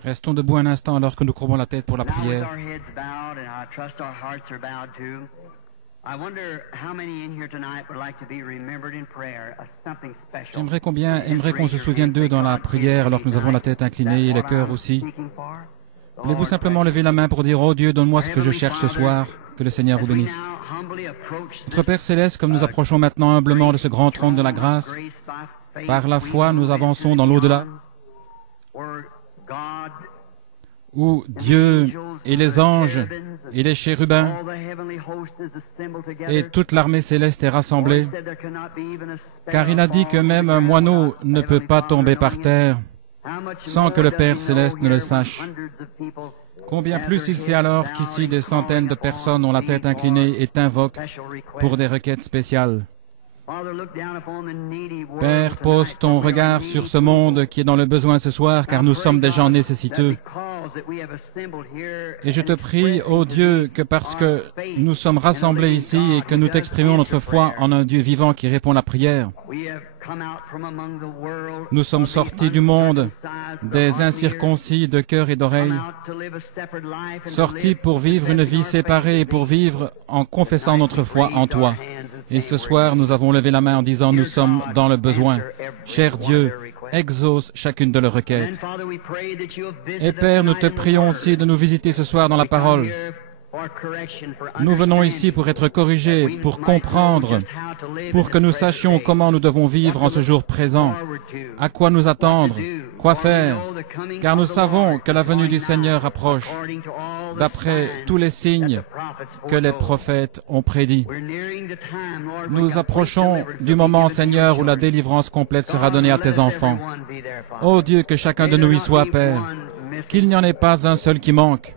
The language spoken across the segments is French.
Restons debout un instant alors que nous courbons la tête pour la prière. J'aimerais combien aimerait qu'on se souvienne d'eux dans la prière alors que nous avons la tête inclinée et le cœur aussi. Voulez-vous simplement lever la main pour dire « Oh Dieu, donne-moi ce que je cherche ce soir, que le Seigneur vous bénisse. » Notre Père Céleste, comme nous approchons maintenant humblement de ce grand trône de la grâce, par la foi, nous avançons dans l'au-delà, où Dieu et les anges et les chérubins et toute l'armée céleste est rassemblée, car il a dit que même un moineau ne peut pas tomber par terre sans que le Père Céleste ne le sache. Combien plus il sait alors qu'ici des centaines de personnes ont la tête inclinée et t'invoquent pour des requêtes spéciales. Père, pose ton regard sur ce monde qui est dans le besoin ce soir, car nous sommes des gens nécessiteux. Et je te prie, ô Dieu, que parce que nous sommes rassemblés ici et que nous t'exprimons notre foi en un Dieu vivant qui répond à la prière, nous sommes sortis du monde des incirconcis de cœur et d'oreille, sortis pour vivre une vie séparée et pour vivre en confessant notre foi en toi. Et ce soir, nous avons levé la main en disant, nous sommes dans le besoin. Cher Dieu, exauce chacune de leurs requêtes. Et Père, nous te prions aussi de nous visiter ce soir dans la parole. Nous venons ici pour être corrigés, pour comprendre, pour que nous sachions comment nous devons vivre en ce jour présent, à quoi nous attendre, quoi faire, car nous savons que la venue du Seigneur approche, d'après tous les signes que les prophètes ont prédits. Nous approchons du moment, Seigneur, où la délivrance complète sera donnée à tes enfants. Ô Dieu, que chacun de nous y soit, Père, qu'il n'y en ait pas un seul qui manque.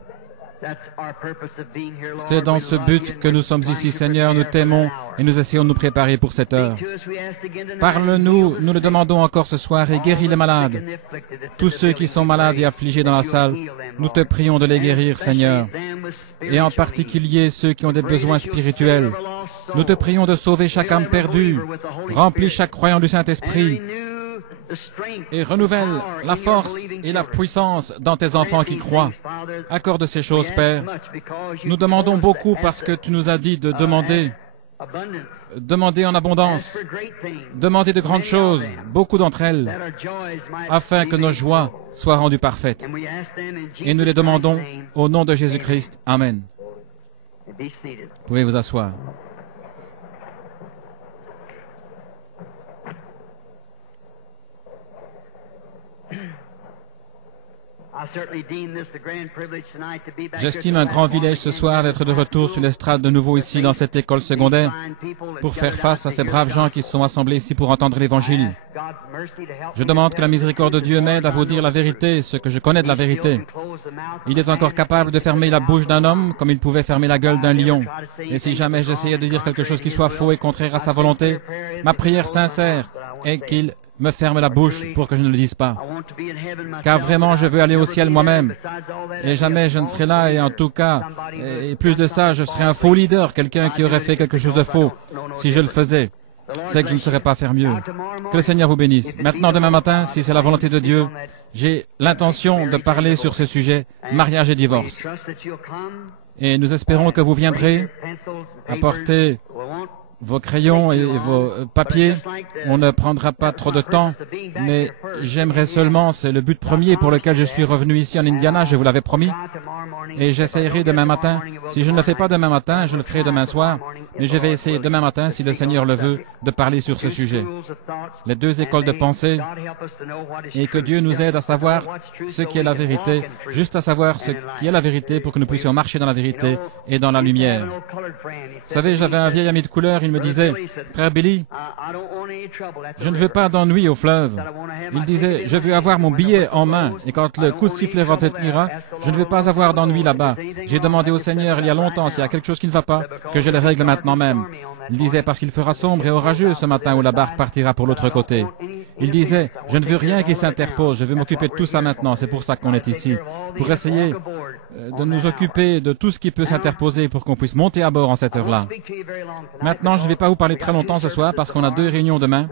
C'est dans ce but que nous sommes ici, Seigneur. Nous t'aimons et nous essayons de nous préparer pour cette heure. Parle-nous, nous le demandons encore ce soir, et guéris les malades. Tous ceux qui sont malades et affligés dans la salle, nous te prions de les guérir, Seigneur. Et en particulier ceux qui ont des besoins spirituels. Nous te prions de sauver chaque âme perdue. Remplis chaque croyant du Saint-Esprit. Et renouvelle la force et la puissance dans tes enfants qui croient. Accorde ces choses, Père. Nous demandons beaucoup parce que tu nous as dit de demander. Demander en abondance. Demander de grandes choses, beaucoup d'entre elles, afin que nos joies soient rendues parfaites. Et nous les demandons au nom de Jésus-Christ. Amen. Vous pouvez vous asseoir. J'estime un grand privilège ce soir d'être de retour sur l'estrade de nouveau ici dans cette école secondaire pour faire face à ces braves gens qui se sont assemblés ici pour entendre l'Évangile. Je demande que la miséricorde de Dieu m'aide à vous dire la vérité, ce que je connais de la vérité. Il est encore capable de fermer la bouche d'un homme comme il pouvait fermer la gueule d'un lion. Et si jamais j'essayais de dire quelque chose qui soit faux et contraire à sa volonté, ma prière sincère est qu'il me ferme la bouche pour que je ne le dise pas. Car vraiment, je veux aller au ciel moi-même. Et jamais je ne serai là, et en tout cas, et plus de ça, je serai un faux leader, quelqu'un qui aurait fait quelque chose de faux. Si je le faisais, c'est que je ne saurais pas faire mieux. Que le Seigneur vous bénisse. Maintenant, demain matin, si c'est la volonté de Dieu, j'ai l'intention de parler sur ce sujet, mariage et divorce. Et nous espérons que vous viendrez apporter vos crayons et vos papiers. On ne prendra pas trop de temps, mais j'aimerais seulement, c'est le but premier pour lequel je suis revenu ici en Indiana, je vous l'avais promis, et j'essaierai demain matin. Si je ne le fais pas demain matin, je le ferai demain soir, mais je vais essayer demain matin, si le Seigneur le veut, de parler sur ce sujet. Les deux écoles de pensée, et que Dieu nous aide à savoir ce qui est la vérité, juste à savoir ce qui est la vérité pour que nous puissions marcher dans la vérité et dans la lumière. Vous savez, j'avais un vieil ami de couleur, il me disait, « Frère Billy, je ne veux pas d'ennui au fleuve. » Il disait, « Je veux avoir mon billet en main, et quand le coup de sifflet retentira, je ne veux pas avoir d'ennui là-bas. J'ai demandé au Seigneur il y a longtemps s'il y a quelque chose qui ne va pas, que je le règle maintenant même. » Il disait, « Parce qu'il fera sombre et orageux ce matin où la barque partira pour l'autre côté. » Il disait, « Je ne veux rien qui s'interpose, je veux m'occuper de tout ça maintenant, c'est pour ça qu'on est ici, pour essayer de nous occuper de tout ce qui peut s'interposer pour qu'on puisse monter à bord en cette heure-là. » Maintenant, je ne vais pas vous parler très longtemps ce soir parce qu'on a 2 réunions demain.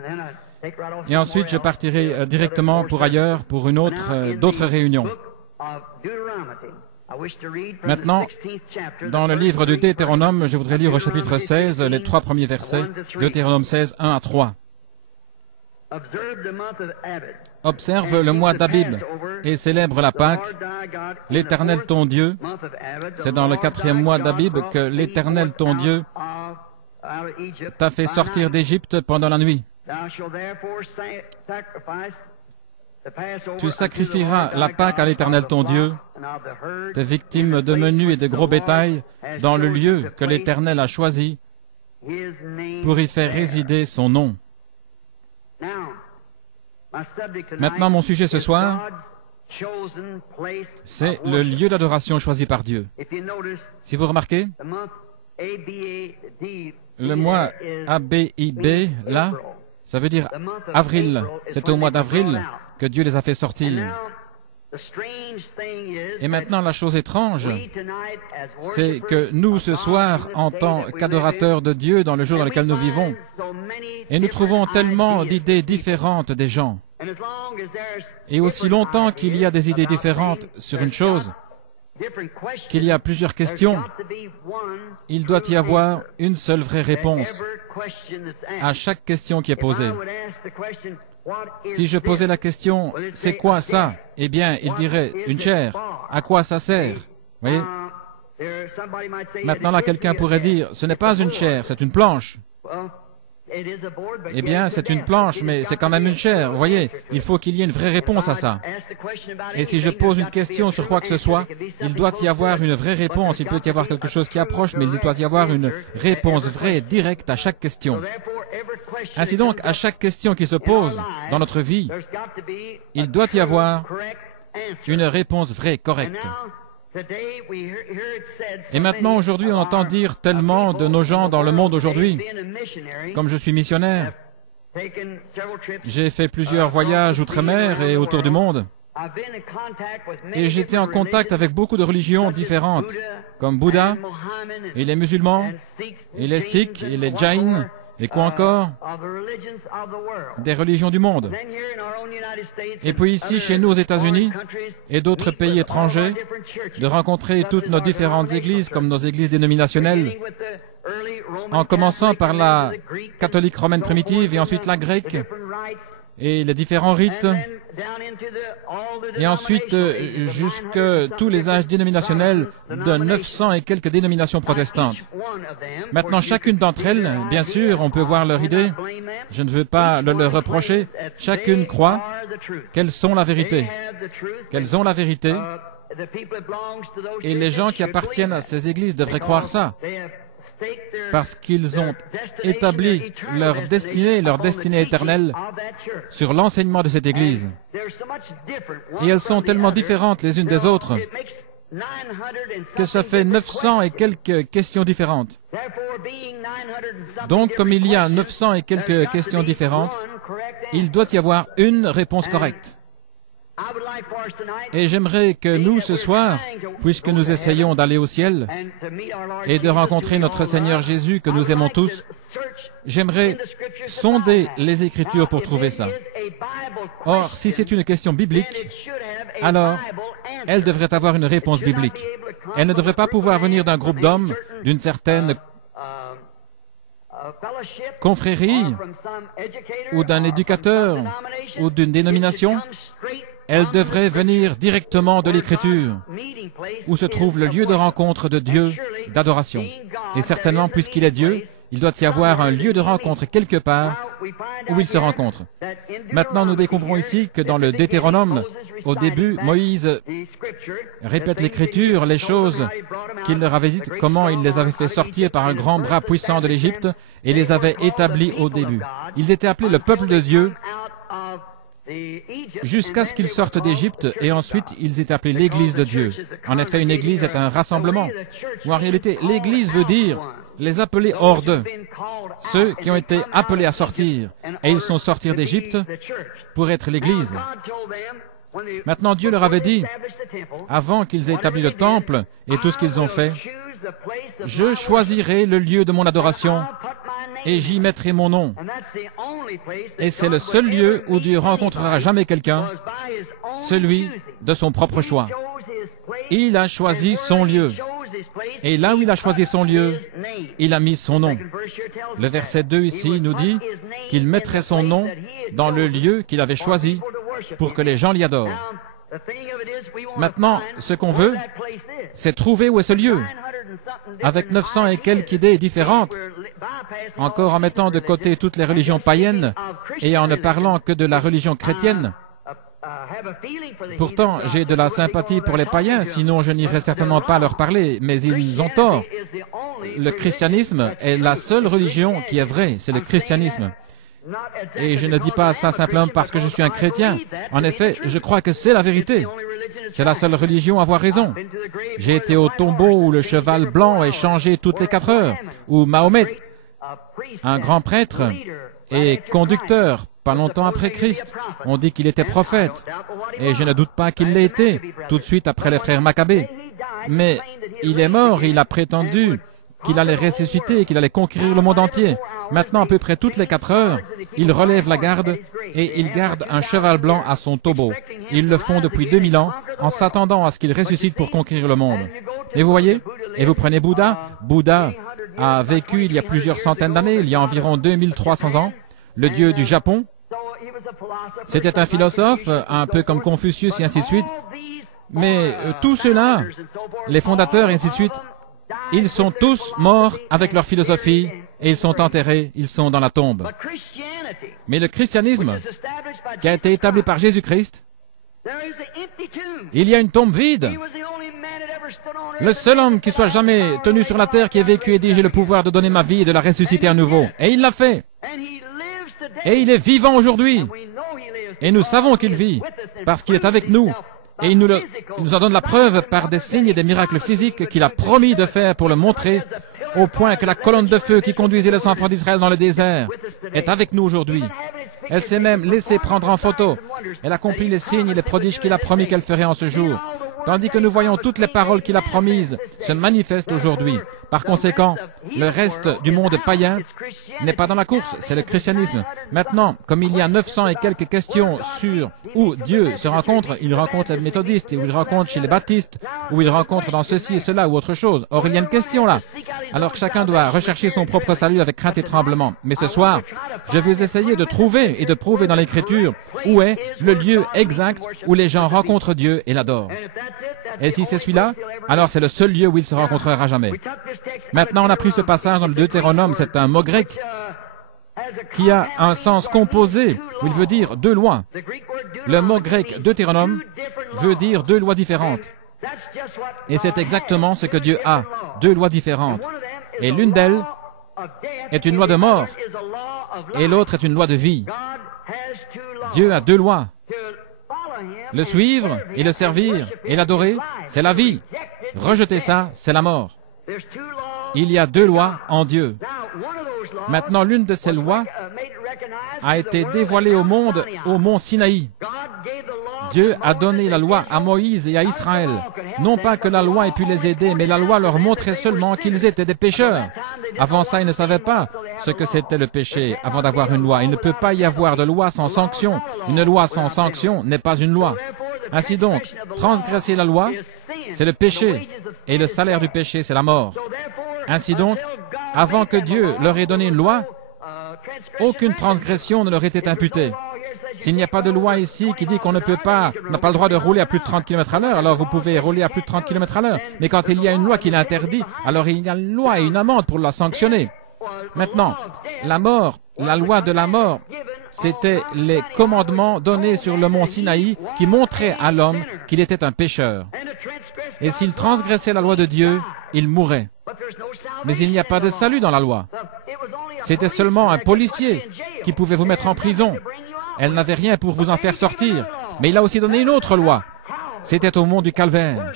Et ensuite, je partirai directement pour ailleurs, pour d'autres réunions. Maintenant, dans le livre de Deutéronome, je voudrais lire au chapitre 16, les 3 premiers versets, Deutéronome 16, 1 à 3. Observe le mois d'Abib et célèbre la Pâque, l'Éternel ton Dieu. C'est dans le 4e mois d'Abib que l'Éternel ton Dieu t'a fait sortir d'Égypte pendant la nuit. Tu sacrifieras la Pâque à l'Éternel ton Dieu, tes victimes de menu et de gros bétail, dans le lieu que l'Éternel a choisi pour y faire résider son nom. Maintenant, mon sujet ce soir, c'est le lieu d'adoration choisi par Dieu. Si vous remarquez, le mois ABIB, là, ça veut dire avril. C'est au mois d'avril que Dieu les a fait sortir. Et maintenant, la chose étrange, c'est que nous, ce soir, en tant qu'adorateurs de Dieu, dans le jour dans lequel nous vivons, et nous trouvons tellement d'idées différentes des gens. Et aussi longtemps qu'il y a des idées différentes sur une chose, qu'il y a plusieurs questions, il doit y avoir une seule vraie réponse à chaque question qui est posée. Si je posais la question, c'est quoi ça? Eh bien, il dirait, une chair. À quoi ça sert? Vous voyez? Maintenant, là, quelqu'un pourrait dire, ce n'est pas une chair, c'est une planche. Eh bien, c'est une planche, mais c'est quand même une chair. Vous voyez, il faut qu'il y ait une vraie réponse à ça. Et si je pose une question sur quoi que ce soit, il doit y avoir une vraie réponse. Il peut y avoir quelque chose qui approche, mais il doit y avoir une réponse vraie, directe à chaque question. Ainsi donc, à chaque question qui se pose dans notre vie, il doit y avoir une réponse vraie, correcte. Et maintenant, aujourd'hui, on entend dire tellement de nos gens dans le monde aujourd'hui. Comme je suis missionnaire, j'ai fait plusieurs voyages outre-mer et autour du monde. Et j'étais en contact avec beaucoup de religions différentes, comme Bouddha, et les musulmans, et les Sikhs, et les Jains, et quoi encore? Des religions du monde. Et puis ici, chez nous aux États-Unis, et d'autres pays étrangers, de rencontrer toutes nos différentes églises, comme nos églises dénominationnelles, en commençant par la catholique romaine primitive, et ensuite la grecque, et les différents rites, et ensuite jusque tous les âges dénominationnels de 900 et quelques dénominations protestantes. Maintenant, chacune d'entre elles, bien sûr, on peut voir leur idée, je ne veux pas le leur reprocher, chacune croit qu'elles sont la vérité, qu'elles ont la vérité, et les gens qui appartiennent à ces églises devraient croire ça, parce qu'ils ont établi leur destinée éternelle sur l'enseignement de cette Église. Et elles sont tellement différentes les unes des autres que ça fait 900 et quelques questions différentes. Donc, comme il y a 900 et quelques questions différentes, il doit y avoir une réponse correcte. Et j'aimerais que nous, ce soir, puisque nous essayons d'aller au ciel et de rencontrer notre Seigneur Jésus que nous aimons tous, j'aimerais sonder les Écritures pour trouver ça. Or, si c'est une question biblique, alors elle devrait avoir une réponse biblique. Elle ne devrait pas pouvoir venir d'un groupe d'hommes, d'une certaine confrérie, ou d'un éducateur, ou d'une dénomination. elle devrait venir directement de l'Écriture, où se trouve le lieu de rencontre de Dieu, d'adoration. Et certainement, puisqu'il est Dieu, il doit y avoir un lieu de rencontre quelque part où ils se rencontrent. Maintenant, nous découvrons ici que dans le Deutéronome, au début, Moïse répète l'Écriture, les choses qu'il leur avait dites, comment il les avait fait sortir par un grand bras puissant de l'Égypte et les avait établis au début. Ils étaient appelés le peuple de Dieu jusqu'à ce qu'ils sortent d'Égypte, et ensuite ils étaient appelés l'Église de Dieu. En effet, une Église est un rassemblement, ou en réalité, l'Église veut dire les appeler hors d'eux, ceux qui ont été appelés à sortir, et ils sont sortis d'Égypte pour être l'Église. Maintenant, Dieu leur avait dit, avant qu'ils aient établi le temple et tout ce qu'ils ont fait, « Je choisirai le lieu de mon adoration et j'y mettrai mon nom. » Et c'est le seul lieu où Dieu rencontrera jamais quelqu'un, celui de son propre choix. Il a choisi son lieu. Et là où il a choisi son lieu, il a mis son nom. Le verset 2 ici nous dit qu'il mettrait son nom dans le lieu qu'il avait choisi pour que les gens l'y adorent. Maintenant, ce qu'on veut, c'est trouver où est ce lieu, avec 900 et quelques idées différentes, encore en mettant de côté toutes les religions païennes et en ne parlant que de la religion chrétienne. Pourtant, j'ai de la sympathie pour les païens, sinon je n'irais certainement pas leur parler, mais ils ont tort. Le christianisme est la seule religion qui est vraie, c'est le christianisme. Et je ne dis pas ça simplement parce que je suis un chrétien. En effet, je crois que c'est la vérité. C'est la seule religion à avoir raison. J'ai été au tombeau où le cheval blanc est changé toutes les 4 heures, où Mahomet, un grand prêtre et conducteur, pas longtemps après Christ, on dit qu'il était prophète. Et je ne doute pas qu'il l'ait été, tout de suite après les frères Maccabées. Mais il est mort, il a prétendu qu'il allait ressusciter, qu'il allait conquérir le monde entier. Maintenant, à peu près toutes les 4 heures, il relève la garde et il garde un cheval blanc à son tombeau. Ils le font depuis 2000 ans en s'attendant à ce qu'il ressuscite pour conquérir le monde. Et vous voyez, et vous prenez Bouddha. Bouddha a vécu il y a plusieurs centaines d'années, il y a environ 2300 ans, le dieu du Japon. C'était un philosophe, un peu comme Confucius et ainsi de suite. Mais tous ceux-là, les fondateurs et ainsi de suite, ils sont tous morts avec leur philosophie et ils sont enterrés, ils sont dans la tombe. Mais le christianisme, qui a été établi par Jésus-Christ, il y a une tombe vide. Le seul homme qui soit jamais tenu sur la terre, qui ait vécu et dit « J'ai le pouvoir de donner ma vie et de la ressusciter à nouveau. » Et il l'a fait. Et il est vivant aujourd'hui. Et nous savons qu'il vit, parce qu'il est avec nous. Et il nous en donne la preuve par des signes et des miracles physiques qu'il a promis de faire pour le montrer, au point que la colonne de feu qui conduisait les enfants d'Israël dans le désert est avec nous aujourd'hui. Elle s'est même laissée prendre en photo. Elle accomplit les signes et les prodiges qu'il a promis qu'elle ferait en ce jour. Tandis que nous voyons toutes les paroles qu'il a promises se manifestent aujourd'hui. Par conséquent, le reste du monde païen n'est pas dans la course, c'est le christianisme. Maintenant, comme il y a 900 et quelques questions sur où Dieu se rencontre, il rencontre les méthodistes, ou il rencontre chez les baptistes, ou il rencontre dans ceci et cela, ou autre chose. Or, il y a une question là. Alors chacun doit rechercher son propre salut avec crainte et tremblement. Mais ce soir, je vais essayer de trouver et de prouver dans l'Écriture où est le lieu exact où les gens rencontrent Dieu et l'adorent. Et si c'est celui-là, alors c'est le seul lieu où il se rencontrera jamais. Maintenant, on a pris ce passage dans le Deutéronome, c'est un mot grec qui a un sens composé, où il veut dire 2 lois. Le mot grec Deutéronome veut dire 2 lois différentes. Et c'est exactement ce que Dieu a, 2 lois différentes. Et l'une d'elles est une loi de mort, et l'autre est une loi de vie. Dieu a 2 lois. Le suivre et le servir et l'adorer, c'est la vie. Rejeter ça, c'est la mort. Il y a 2 lois en Dieu. Maintenant, l'une de ces lois a été dévoilée au monde au mont Sinaï. Dieu a donné la loi à Moïse et à Israël. Non pas que la loi ait pu les aider, mais la loi leur montrait seulement qu'ils étaient des pécheurs. Avant ça, ils ne savaient pas ce que c'était le péché avant d'avoir une loi. Il ne peut pas y avoir de loi sans sanction. Une loi sans sanction n'est pas une loi. Ainsi donc, transgresser la loi, c'est le péché, et le salaire du péché, c'est la mort. Ainsi donc, avant que Dieu leur ait donné une loi, aucune transgression ne leur était imputée. S'il n'y a pas de loi ici qui dit qu'on ne peut pas, on n'a pas le droit de rouler à plus de 30 km à l'heure, alors vous pouvez rouler à plus de 30 km à l'heure. Mais quand il y a une loi qui l'interdit, alors il y a une loi et une amende pour la sanctionner. Maintenant, la mort, la loi de la mort, c'était les commandements donnés sur le mont Sinaï qui montraient à l'homme qu'il était un pécheur. Et s'il transgressait la loi de Dieu, il mourrait. Mais il n'y a pas de salut dans la loi. C'était seulement un policier qui pouvait vous mettre en prison. Elle n'avait rien pour vous en faire sortir. Mais il a aussi donné une autre loi. C'était au mont du Calvaire,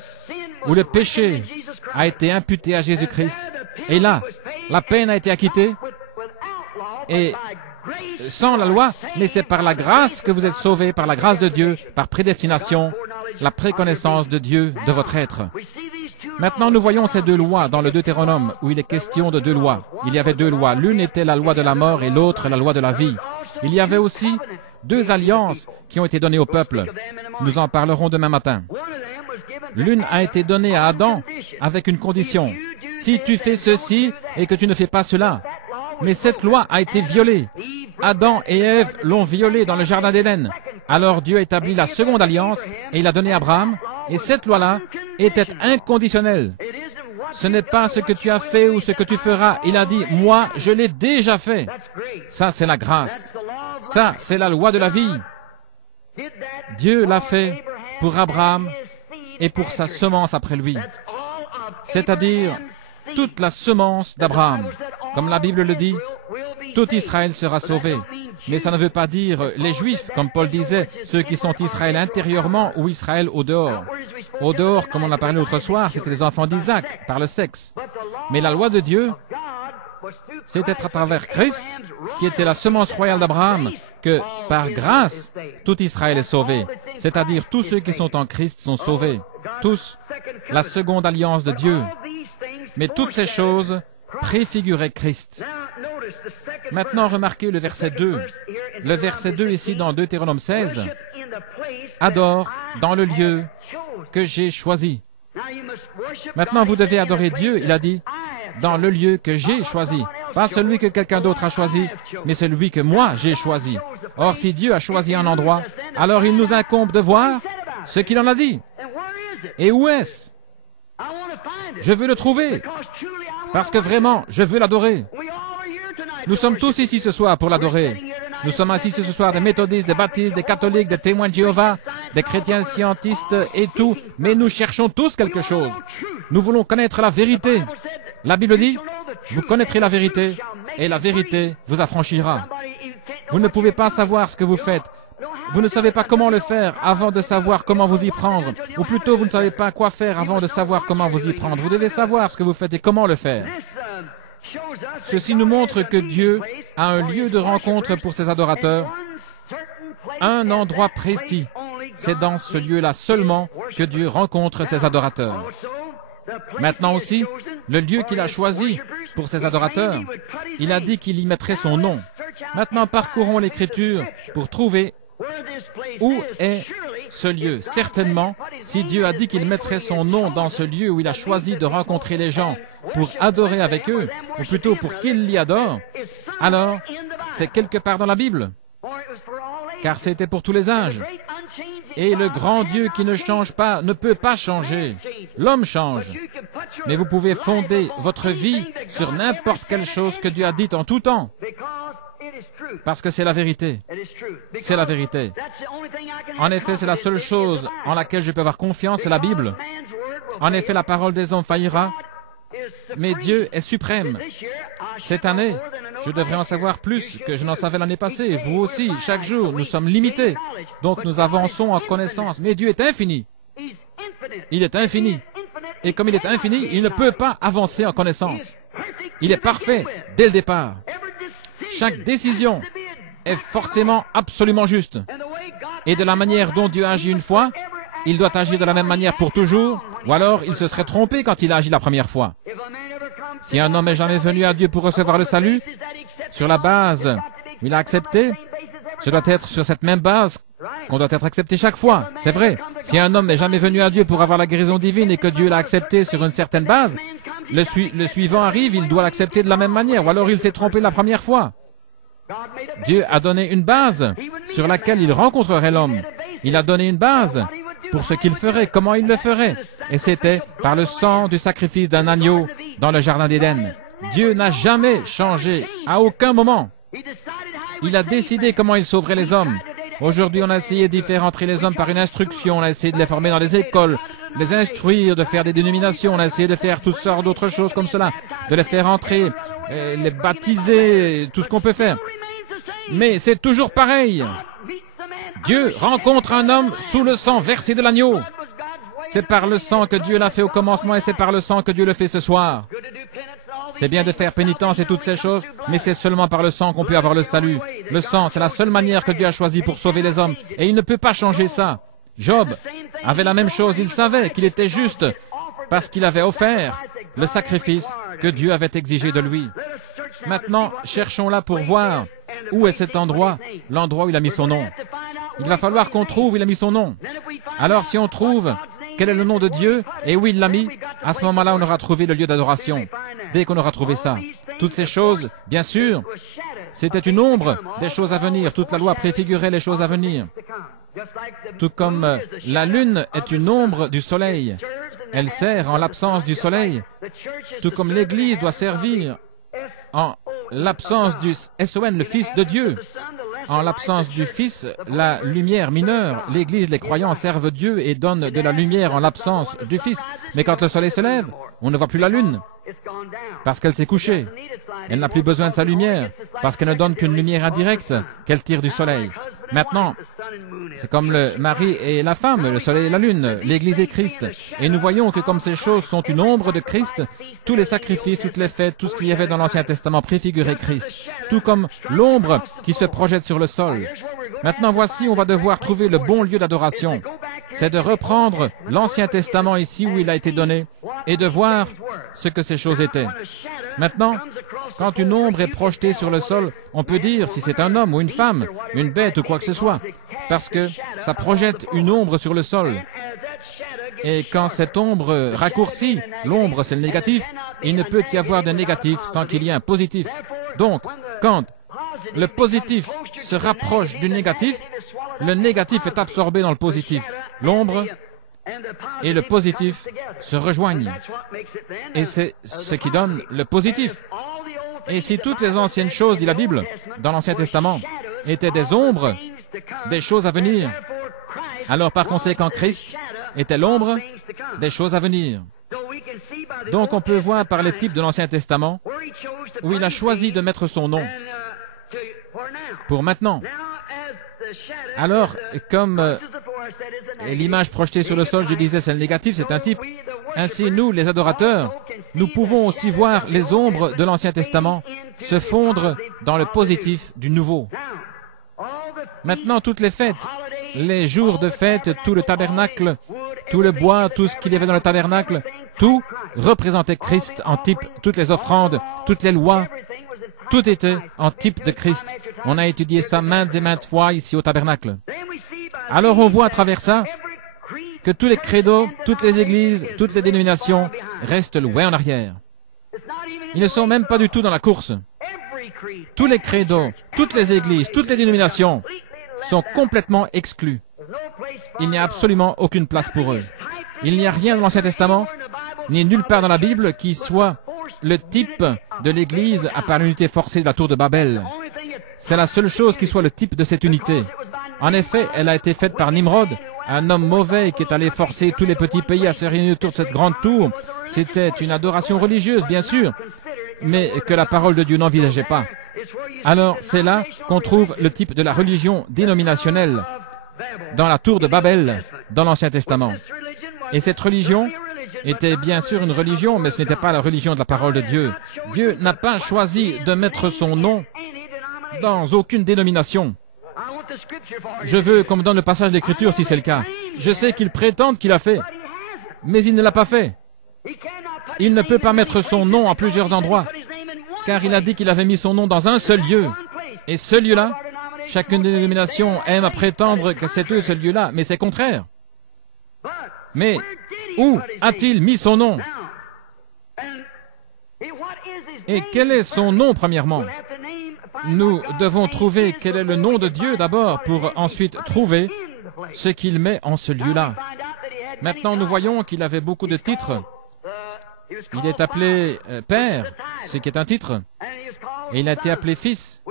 où le péché a été imputé à Jésus-Christ. Et là, la peine a été acquittée. Et sans la loi, mais c'est par la grâce que vous êtes sauvés, par la grâce de Dieu, par prédestination, la préconnaissance de Dieu de votre être. Maintenant, nous voyons ces deux lois dans le Deutéronome, où il est question de deux lois. Il y avait deux lois. L'une était la loi de la mort et l'autre la loi de la vie. Il y avait aussi deux alliances qui ont été données au peuple. Nous en parlerons demain matin. L'une a été donnée à Adam avec une condition. Si tu fais ceci et que tu ne fais pas cela. Mais cette loi a été violée. Adam et Ève l'ont violée dans le jardin d'Éden. Alors Dieu a établi la seconde alliance et il a donné à Abraham. Et cette loi-là était inconditionnelle. Ce n'est pas ce que tu as fait ou ce que tu feras. Il a dit, moi, je l'ai déjà fait. Ça, c'est la grâce. Ça, c'est la loi de la vie. Dieu l'a fait pour Abraham et pour sa semence après lui. C'est-à-dire toute la semence d'Abraham. Comme la Bible le dit, tout Israël sera sauvé. Mais ça ne veut pas dire les Juifs, comme Paul disait, ceux qui sont Israël intérieurement ou Israël au dehors. Au dehors, comme on a parlé l'autre soir, c'était les enfants d'Isaac, par le sexe. Mais la loi de Dieu, c'était à travers Christ, qui était la semence royale d'Abraham, que par grâce, tout Israël est sauvé. C'est-à-dire tous ceux qui sont en Christ sont sauvés. Tous. La seconde alliance de Dieu. Mais toutes ces choses préfiguraient Christ. Maintenant, remarquez le verset 2. Le verset 2 ici dans Deutéronome 16. Adore dans le lieu que j'ai choisi. Maintenant, vous devez adorer Dieu, il a dit, dans le lieu que j'ai choisi. Pas celui que quelqu'un d'autre a choisi, mais celui que moi j'ai choisi. Or, si Dieu a choisi un endroit, alors il nous incombe de voir ce qu'il en a dit. Et où est-ce? Je veux le trouver, parce que vraiment, je veux l'adorer. Nous sommes tous ici ce soir pour l'adorer. Nous sommes assis ce soir des méthodistes, des baptistes, des catholiques, des témoins de Jéhovah, des chrétiens scientistes et tout, mais nous cherchons tous quelque chose. Nous voulons connaître la vérité. La Bible dit, vous connaîtrez la vérité, et la vérité vous affranchira. Vous ne pouvez pas savoir ce que vous faites. Vous ne savez pas comment le faire avant de savoir comment vous y prendre. Ou plutôt, vous ne savez pas quoi faire avant de savoir comment vous y prendre. Vous devez savoir ce que vous faites et comment le faire. Ceci nous montre que Dieu a un lieu de rencontre pour ses adorateurs, un endroit précis. C'est dans ce lieu-là seulement que Dieu rencontre ses adorateurs. Maintenant aussi, le lieu qu'il a choisi pour ses adorateurs, il a dit qu'il y mettrait son nom. Maintenant, parcourons l'Écriture pour trouver où est ce lieu. Certainement, si Dieu a dit qu'il mettrait son nom dans ce lieu où il a choisi de rencontrer les gens pour adorer avec eux, ou plutôt pour qu'ils l'y adorent, alors c'est quelque part dans la Bible, car c'était pour tous les âges. Et le grand Dieu qui ne change pas ne peut pas changer. L'homme change. Mais vous pouvez fonder votre vie sur n'importe quelle chose que Dieu a dite en tout temps. Parce que c'est la vérité. C'est la vérité. En effet, c'est la seule chose en laquelle je peux avoir confiance, c'est la Bible. En effet, la parole des hommes faillira, mais Dieu est suprême. Cette année, je devrais en savoir plus que je n'en savais l'année passée. Vous aussi, chaque jour, nous sommes limités. Donc nous avançons en connaissance. Mais Dieu est infini. Il est infini. Et comme il est infini, il ne peut pas avancer en connaissance. Il est parfait dès le départ. Chaque décision est forcément absolument juste. Et de la manière dont Dieu agit une fois, il doit agir de la même manière pour toujours, ou alors il se serait trompé quand il a agi la première fois. Si un homme est jamais venu à Dieu pour recevoir le salut, sur la base où il a accepté, ce doit être sur cette même base qu'on doit être accepté chaque fois. C'est vrai. Si un homme n'est jamais venu à Dieu pour avoir la guérison divine et que Dieu l'a accepté sur une certaine base, le suivant arrive, il doit l'accepter de la même manière, ou alors il s'est trompé la première fois. Dieu a donné une base sur laquelle il rencontrerait l'homme. Il a donné une base pour ce qu'il ferait, comment il le ferait. Et c'était par le sang du sacrifice d'un agneau dans le jardin d'Éden. Dieu n'a jamais changé, à aucun moment. Il a décidé comment il sauverait les hommes. Aujourd'hui, on a essayé d'y faire entrer les hommes par une instruction, on a essayé de les former dans les écoles, de les instruire, de faire des dénominations, on a essayé de faire toutes sortes d'autres choses comme cela, de les faire entrer, les baptiser, tout ce qu'on peut faire. Mais c'est toujours pareil. Dieu rencontre un homme sous le sang versé de l'agneau. C'est par le sang que Dieu l'a fait au commencement et c'est par le sang que Dieu le fait ce soir. C'est bien de faire pénitence et toutes ces choses, mais c'est seulement par le sang qu'on peut avoir le salut. Le sang, c'est la seule manière que Dieu a choisie pour sauver les hommes, et il ne peut pas changer ça. Job avait la même chose, il savait qu'il était juste, parce qu'il avait offert le sacrifice que Dieu avait exigé de lui. Maintenant, cherchons-là pour voir où est cet endroit, l'endroit où il a mis son nom. Il va falloir qu'on trouve où il a mis son nom. Alors si on trouve quel est le nom de Dieu et où il l'a mis, à ce moment-là, on aura trouvé le lieu d'adoration. Dès qu'on aura trouvé ça, toutes ces choses, bien sûr, c'était une ombre des choses à venir. Toute la loi préfigurait les choses à venir. Tout comme la lune est une ombre du soleil. Elle sert en l'absence du soleil. Tout comme l'Église doit servir en l'absence du SON, le Fils de Dieu. En l'absence du Fils, la lumière mineure, l'Église, les croyants servent Dieu et donnent de la lumière en l'absence du Fils. Mais quand le soleil se lève, on ne voit plus la lune, parce qu'elle s'est couchée. Elle n'a plus besoin de sa lumière, parce qu'elle ne donne qu'une lumière indirecte qu'elle tire du soleil. Maintenant, c'est comme le mari et la femme, le soleil et la lune, l'Église et Christ. Et nous voyons que comme ces choses sont une ombre de Christ, tous les sacrifices, toutes les fêtes, tout ce qu'il y avait dans l'Ancien Testament préfigurait Christ. Tout comme l'ombre qui se projette sur le sol. Maintenant, voici, on va devoir trouver le bon lieu d'adoration. C'est de reprendre l'Ancien Testament ici où il a été donné et de voir ce que ces choses étaient. Maintenant, quand une ombre est projetée sur le sol, on peut dire si c'est un homme ou une femme, une bête ou quoi que ce soit, parce que ça projette une ombre sur le sol. Et quand cette ombre raccourcit, l'ombre c'est le négatif, il ne peut y avoir de négatif sans qu'il y ait un positif. Donc, quand le positif se rapproche du négatif, le négatif est absorbé dans le positif. L'ombre et le positif se rejoignent. Et c'est ce qui donne le positif. Et si toutes les anciennes choses, dit la Bible, dans l'Ancien Testament, étaient des ombres, des choses à venir, alors par conséquent, Christ était l'ombre des choses à venir. Donc on peut voir par les types de l'Ancien Testament où il a choisi de mettre son nom pour maintenant. Alors, comme l'image projetée sur le sol, je disais, c'est le négatif, c'est un type. Ainsi, nous, les adorateurs, nous pouvons aussi voir les ombres de l'Ancien Testament se fondre dans le positif du Nouveau. Maintenant, toutes les fêtes, les jours de fête, tout le tabernacle, tout le bois, tout ce qu'il y avait dans le tabernacle, tout représentait Christ en type, toutes les offrandes, toutes les lois, tout était en type de Christ. On a étudié ça maintes et maintes fois ici au tabernacle. Alors on voit à travers ça que tous les credos, toutes les églises, toutes les dénominations restent loin en arrière. Ils ne sont même pas du tout dans la course. Tous les credos, toutes les églises, toutes les dénominations sont complètement exclus. Il n'y a absolument aucune place pour eux. Il n'y a rien dans l'Ancien Testament, ni nulle part dans la Bible qui soit le type de l'Église à part l'unité forcée de la tour de Babel. C'est la seule chose qui soit le type de cette unité. En effet, elle a été faite par Nimrod, un homme mauvais qui est allé forcer tous les petits pays à se réunir autour de cette grande tour. C'était une adoration religieuse, bien sûr, mais que la parole de Dieu n'envisageait pas. Alors, c'est là qu'on trouve le type de la religion dénominationnelle dans la tour de Babel, dans l'Ancien Testament. Et cette religion était bien sûr une religion, mais ce n'était pas la religion de la parole de Dieu. Dieu n'a pas choisi de mettre son nom dans aucune dénomination. Je veux qu'on me donne le passage d'Écriture si c'est le cas. Je sais qu'il prétend qu'il a fait, mais il ne l'a pas fait. Il ne peut pas mettre son nom en plusieurs endroits, car il a dit qu'il avait mis son nom dans un seul lieu. Et ce lieu-là, chacune des dénominations aime à prétendre que c'est eux ce lieu-là, mais c'est contraire. Mais où a-t-il mis son nom? Et quel est son nom, premièrement? Nous devons trouver quel est le nom de Dieu d'abord, pour ensuite trouver ce qu'il met en ce lieu-là. Maintenant, nous voyons qu'il avait beaucoup de titres. Il est appelé Père, ce qui est un titre. Et il a été appelé Fils,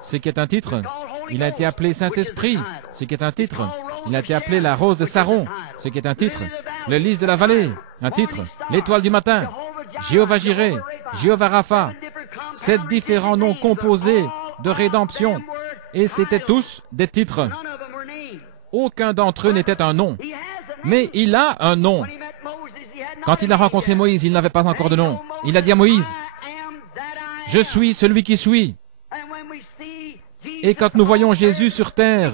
ce qui est un titre. Il a été appelé Saint-Esprit, ce qui est un titre. Il a été appelé la Rose de Saron, ce qui est un titre. Le Lys de la vallée, un titre. L'Étoile du matin, Jéhovah Jireh, Jéhovah Rapha. 7 différents noms composés de rédemption. Et c'étaient tous des titres. Aucun d'entre eux n'était un nom. Mais il a un nom. Quand il a rencontré Moïse, il n'avait pas encore de nom. Il a dit à Moïse, « Je suis celui qui suis. » Et quand nous voyons Jésus sur terre,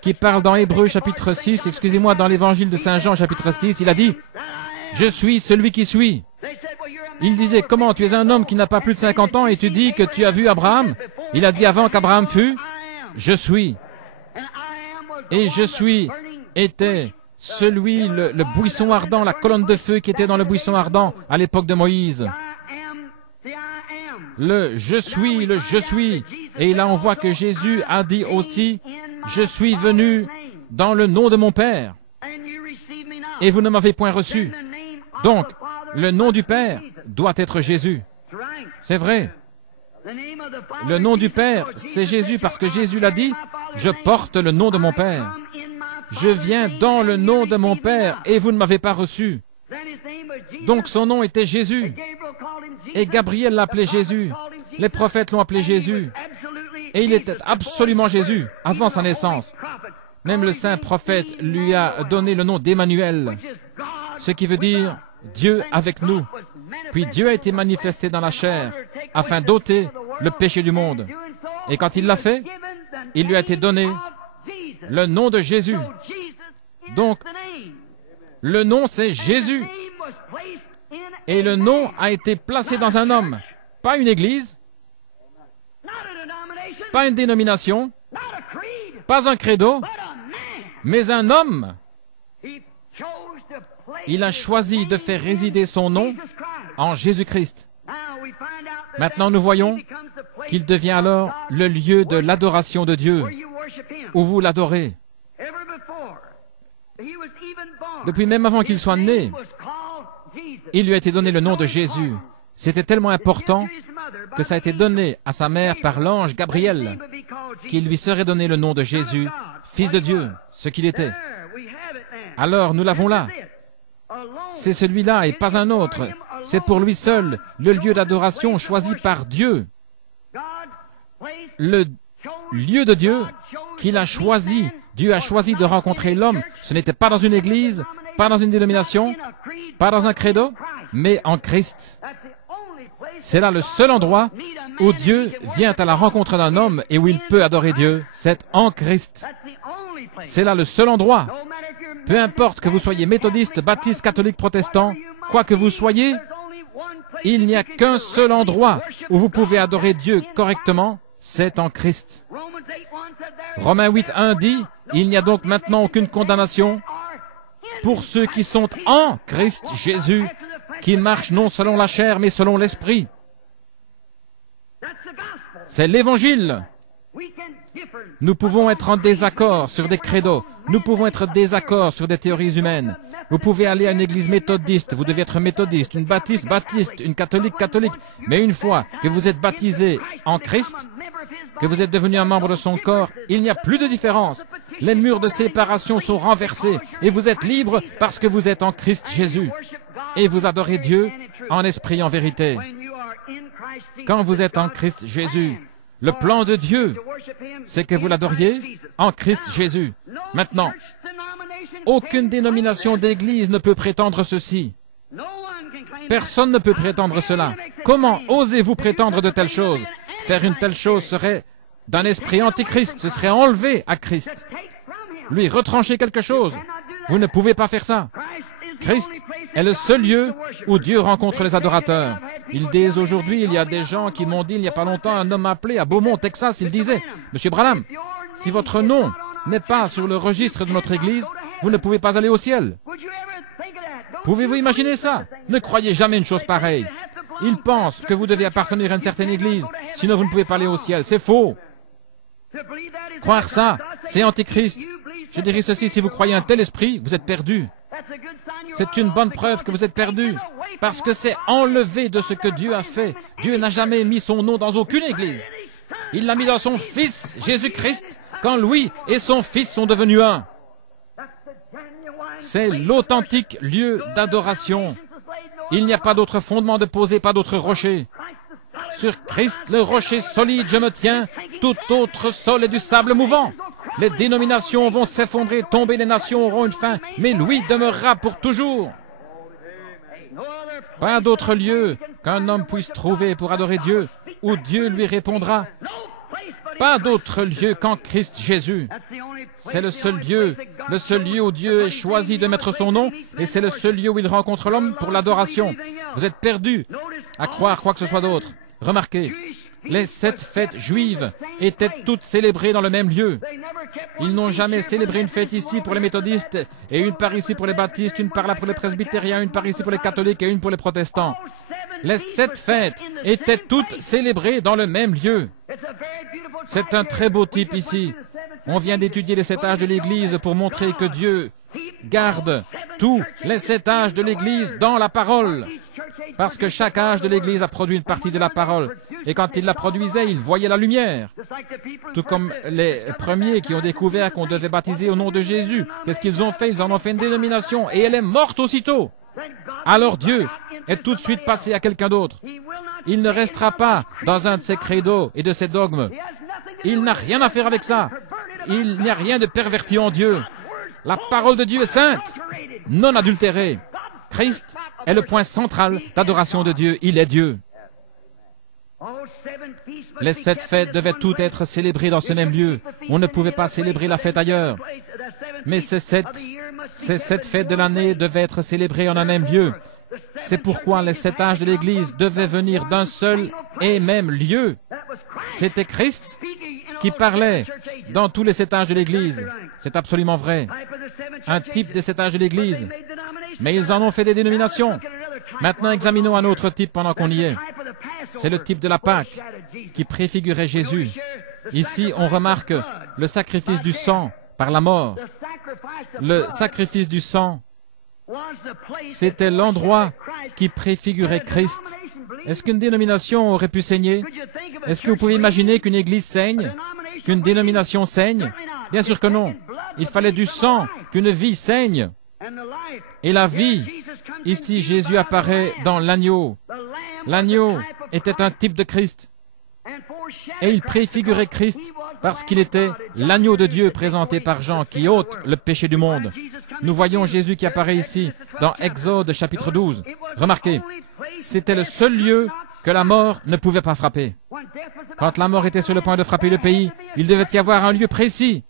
qui parle dans Hébreux chapitre 6, excusez-moi, dans l'évangile de Saint Jean chapitre 6, il a dit, « Je suis celui qui suis. » Il disait, « Comment, tu es un homme qui n'a pas plus de 50 ans et tu dis que tu as vu Abraham ?» Il a dit, « Avant qu'Abraham fût, je suis. » Et je suis était celui, le buisson ardent, la colonne de feu qui était dans le buisson ardent à l'époque de Moïse. Le je suis. Et là on voit que Jésus a dit aussi, je suis venu dans le nom de mon Père. Et vous ne m'avez point reçu. Donc, le nom du Père doit être Jésus. C'est vrai. Le nom du Père, c'est Jésus, parce que Jésus l'a dit, je porte le nom de mon Père. Je viens dans le nom de mon Père, et vous ne m'avez pas reçu. Donc son nom était Jésus. Et Gabriel l'appelait Jésus. Les prophètes l'ont appelé Jésus. Et il était absolument Jésus, avant sa naissance. Même le saint prophète lui a donné le nom d'Emmanuel, ce qui veut dire Dieu avec nous. Puis Dieu a été manifesté dans la chair, afin d'ôter le péché du monde. Et quand il l'a fait, il lui a été donné le nom de Jésus. Donc, le nom c'est Jésus. Et le nom a été placé dans un homme. Pas une église, pas une dénomination, pas un credo, mais un homme. Il a choisi de faire résider son nom en Jésus-Christ. Maintenant, nous voyons qu'il devient alors le lieu de l'adoration de Dieu, où vous l'adorez. Depuis même avant qu'il soit né, il lui a été donné le nom de Jésus. C'était tellement important que ça a été donné à sa mère par l'ange Gabriel, qu'il lui serait donné le nom de Jésus, Fils de Dieu, ce qu'il était. Alors, nous l'avons là. C'est celui-là et pas un autre. C'est pour lui seul le lieu d'adoration choisi par Dieu. Le lieu de Dieu qu'il a choisi. Dieu a choisi de rencontrer l'homme. Ce n'était pas dans une église, pas dans une dénomination, pas dans un credo, mais en Christ. C'est là le seul endroit où Dieu vient à la rencontre d'un homme et où il peut adorer Dieu. C'est en Christ. C'est là le seul endroit. Peu importe que vous soyez méthodiste, baptiste, catholique, protestant, quoi que vous soyez, il n'y a qu'un seul endroit où vous pouvez adorer Dieu correctement, c'est en Christ. Romains 8.1 dit, il n'y a donc maintenant aucune condamnation pour ceux qui sont en Christ Jésus, qui marchent non selon la chair, mais selon l'Esprit. C'est l'Évangile. Nous pouvons être en désaccord sur des credos. Nous pouvons être en désaccord sur des théories humaines. Vous pouvez aller à une église méthodiste, vous devez être méthodiste, une baptiste, baptiste, une catholique, catholique. Mais une fois que vous êtes baptisé en Christ, que vous êtes devenu un membre de son corps, il n'y a plus de différence. Les murs de séparation sont renversés et vous êtes libre parce que vous êtes en Christ Jésus. Et vous adorez Dieu en esprit et en vérité. Quand vous êtes en Christ Jésus, le plan de Dieu, c'est que vous l'adoriez en Christ Jésus. Maintenant, aucune dénomination d'église ne peut prétendre ceci. Personne ne peut prétendre cela. Comment osez-vous prétendre de telles choses? Faire une telle chose serait d'un esprit antichrist, ce serait enlever à Christ. Lui retrancher quelque chose. Vous ne pouvez pas faire ça. Christ est le seul lieu où Dieu rencontre les adorateurs. Ils disent aujourd'hui, il y a des gens qui m'ont dit il n'y a pas longtemps, un homme appelé à Beaumont, Texas, il disait, Monsieur Branham, si votre nom n'est pas sur le registre de notre église, vous ne pouvez pas aller au ciel. Pouvez-vous imaginer ça? Ne croyez jamais une chose pareille. Ils pensent que vous devez appartenir à une certaine église, sinon vous ne pouvez pas aller au ciel. C'est faux. Croire ça, c'est antichrist. Je dirais ceci, si vous croyez un tel esprit, vous êtes perdu. C'est une bonne preuve que vous êtes perdu, parce que c'est enlevé de ce que Dieu a fait. Dieu n'a jamais mis son nom dans aucune église. Il l'a mis dans son Fils, Jésus-Christ, quand lui et son Fils sont devenus un. C'est l'authentique lieu d'adoration. Il n'y a pas d'autre fondement de poser, pas d'autre rocher. Sur Christ, le rocher solide, je me tiens. Tout autre sol est du sable mouvant. Les dénominations vont s'effondrer, tomber, les nations auront une fin, mais lui demeurera pour toujours. Pas d'autre lieu qu'un homme puisse trouver pour adorer Dieu, où Dieu lui répondra. Pas d'autre lieu qu'en Christ Jésus. C'est le seul lieu où Dieu ait choisi de mettre son nom, et c'est le seul lieu où il rencontre l'homme pour l'adoration. Vous êtes perdus à croire quoi que ce soit d'autre. Remarquez, les 7 fêtes juives étaient toutes célébrées dans le même lieu. Ils n'ont jamais célébré une fête ici pour les méthodistes, et une par ici pour les baptistes, une par là pour les presbytériens, une par ici pour les catholiques et une pour les protestants. Les 7 fêtes étaient toutes célébrées dans le même lieu. C'est un très beau type ici. On vient d'étudier les 7 âges de l'Église pour montrer que Dieu garde tous les 7 âges de l'Église dans la parole. Parce que chaque âge de l'Église a produit une partie de la parole. Et quand il la produisait, il voyait la lumière. Tout comme les premiers qui ont découvert qu'on devait baptiser au nom de Jésus. Qu'est-ce qu'ils ont fait? Ils en ont fait une dénomination et elle est morte aussitôt. Alors Dieu est tout de suite passé à quelqu'un d'autre. Il ne restera pas dans un de ses credos et de ses dogmes. Il n'a rien à faire avec ça. Il n'y a rien de perverti en Dieu. La parole de Dieu est sainte, non adultérée. Christ est le point central d'adoration de Dieu. Il est Dieu. Les 7 fêtes devaient toutes être célébrées dans ce même lieu. On ne pouvait pas célébrer la fête ailleurs. Mais ces 7 fêtes de l'année devaient être célébrées en un même lieu. C'est pourquoi les 7 âges de l'Église devaient venir d'un seul et même lieu. C'était Christ qui parlait dans tous les 7 âges de l'Église. C'est absolument vrai. Un type des 7 âges de l'Église. Mais ils en ont fait des dénominations. Maintenant, examinons un autre type pendant qu'on y est. C'est le type de la Pâque qui préfigurait Jésus. Ici, on remarque le sacrifice du sang par la mort. Le sacrifice du sang, c'était l'endroit qui préfigurait Christ. Est-ce qu'une dénomination aurait pu saigner? Est-ce que vous pouvez imaginer qu'une église saigne? Qu'une dénomination saigne? Bien sûr que non. Il fallait du sang, qu'une vie saigne. Et la vie, ici Jésus apparaît dans l'agneau. L'agneau était un type de Christ. Et il préfigurait Christ parce qu'il était l'agneau de Dieu présenté par Jean qui ôte le péché du monde. Nous voyons Jésus qui apparaît ici dans Exode chapitre 12. Remarquez, c'était le seul lieu que la mort ne pouvait pas frapper. Quand la mort était sur le point de frapper le pays, il devait y avoir un lieu précis.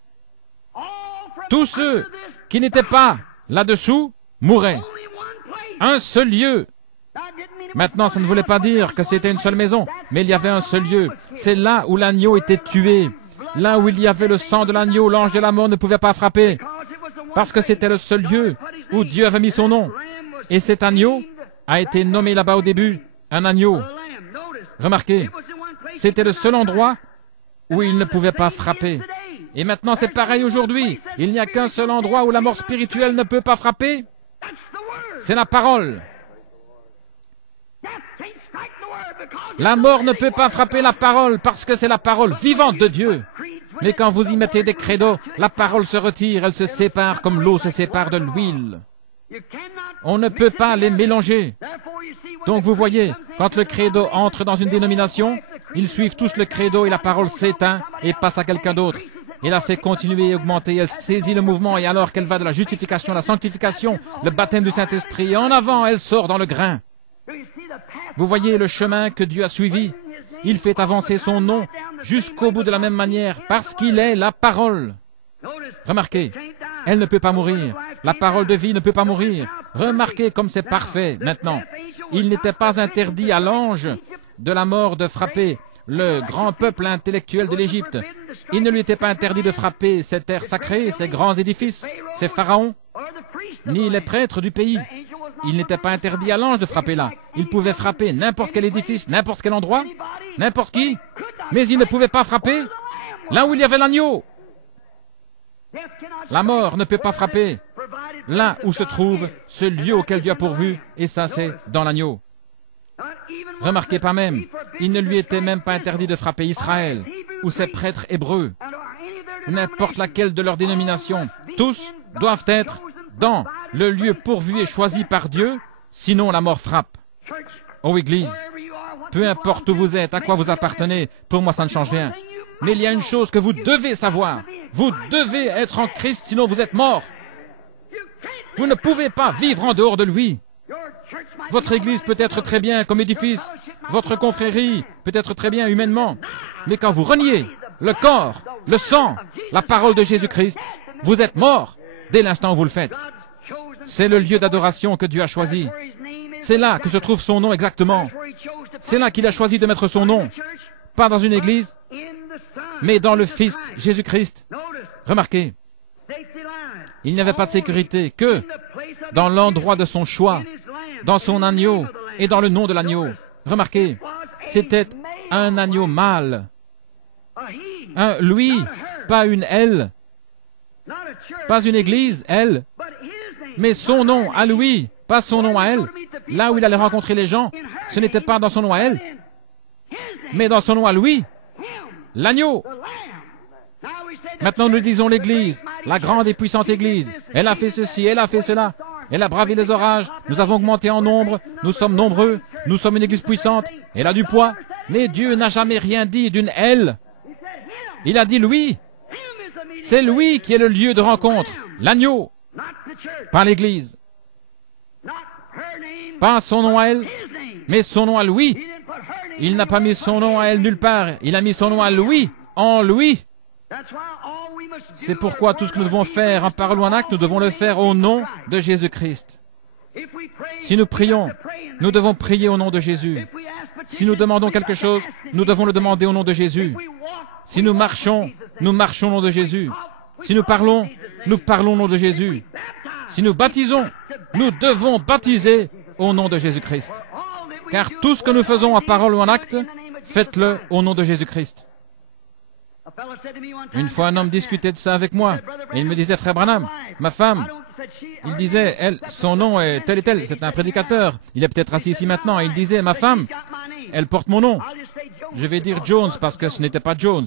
Tous ceux qui n'étaient pas là-dessous mouraient. Un seul lieu. Maintenant, ça ne voulait pas dire que c'était une seule maison, mais il y avait un seul lieu. C'est là où l'agneau était tué. Là où il y avait le sang de l'agneau, l'ange de la mort ne pouvait pas frapper. Parce que c'était le seul lieu où Dieu avait mis son nom. Et cet agneau a été nommé là-bas au début un agneau. Remarquez, c'était le seul endroit où il ne pouvait pas frapper. Et maintenant, c'est pareil aujourd'hui. Il n'y a qu'un seul endroit où la mort spirituelle ne peut pas frapper. C'est la parole. La mort ne peut pas frapper la parole parce que c'est la parole vivante de Dieu. Mais quand vous y mettez des credos, la parole se retire, elle se sépare comme l'eau se sépare de l'huile. On ne peut pas les mélanger. Donc vous voyez, quand le credo entre dans une dénomination, ils suivent tous le credo et la parole s'éteint et passe à quelqu'un d'autre. Et la fait continuer et augmenter, elle saisit le mouvement et alors qu'elle va de la justification à la sanctification, le baptême du Saint-Esprit, et en avant, elle sort dans le grain. Vous voyez le chemin que Dieu a suivi. Il fait avancer son nom jusqu'au bout de la même manière parce qu'il est la parole. Remarquez, elle ne peut pas mourir. La parole de vie ne peut pas mourir. Remarquez comme c'est parfait maintenant. Il n'était pas interdit à l'ange de la mort de frapper le grand peuple intellectuel de l'Égypte. Il ne lui était pas interdit de frapper ces terres sacrées, ces grands édifices, ces pharaons, ni les prêtres du pays. Il n'était pas interdit à l'ange de frapper là. Il pouvait frapper n'importe quel édifice, n'importe quel endroit, n'importe qui. Mais il ne pouvait pas frapper là où il y avait l'agneau. La mort ne peut pas frapper là où se trouve ce lieu auquel Dieu a pourvu, et ça c'est dans l'agneau. Remarquez pas même, il ne lui était même pas interdit de frapper Israël, ou ses prêtres hébreux, n'importe laquelle de leur dénomination. Tous doivent être dans le lieu pourvu et choisi par Dieu, sinon la mort frappe. Ô Église, peu importe où vous êtes, à quoi vous appartenez, pour moi ça ne change rien. Mais il y a une chose que vous devez savoir. Vous devez être en Christ, sinon vous êtes mort. Vous ne pouvez pas vivre en dehors de lui. Votre Église peut être très bien comme édifice, votre confrérie peut être très bien humainement, mais quand vous reniez le corps, le sang, la parole de Jésus-Christ, vous êtes mort dès l'instant où vous le faites. C'est le lieu d'adoration que Dieu a choisi. C'est là que se trouve son nom exactement. C'est là qu'il a choisi de mettre son nom. Pas dans une église, mais dans le Fils Jésus-Christ. Remarquez, il n'y avait pas de sécurité que dans l'endroit de son choix, dans son agneau et dans le nom de l'agneau. Remarquez, c'était un agneau mâle. Un lui, pas une elle. Pas une église, elle. Mais son nom à lui, pas son nom à elle. Là où il allait rencontrer les gens, ce n'était pas dans son nom à elle, mais dans son nom à lui, l'agneau. Maintenant nous disons l'église, la grande et puissante église. Elle a fait ceci, elle a fait cela. Elle a bravé les orages, nous avons augmenté en nombre, nous sommes nombreux, nous sommes une église puissante, elle a du poids. Mais Dieu n'a jamais rien dit d'une elle. Il a dit lui. C'est lui qui est le lieu de rencontre, l'agneau, pas l'église. Pas son nom à elle, mais son nom à lui. Il n'a pas mis son nom à elle nulle part, il a mis son nom à lui, en lui. C'est pourquoi tout ce que nous devons faire en parole ou en acte, nous devons le faire au nom de Jésus-Christ. Si nous prions, nous devons prier au nom de Jésus. Si nous demandons quelque chose, nous devons le demander au nom de Jésus. Si nous marchons au nom de Jésus. Si nous parlons au nom de Jésus. Si nous baptisons, nous devons baptiser au nom de Jésus-Christ. Car tout ce que nous faisons en parole ou en acte, faites-le au nom de Jésus-Christ. Une fois, un homme discutait de ça avec moi, et il me disait, frère Branham, ma femme, il disait, elle, son nom est tel et tel, c'est un prédicateur, il est peut-être assis ici maintenant, et il disait, ma femme, elle porte mon nom. Je vais dire Jones parce que ce n'était pas Jones.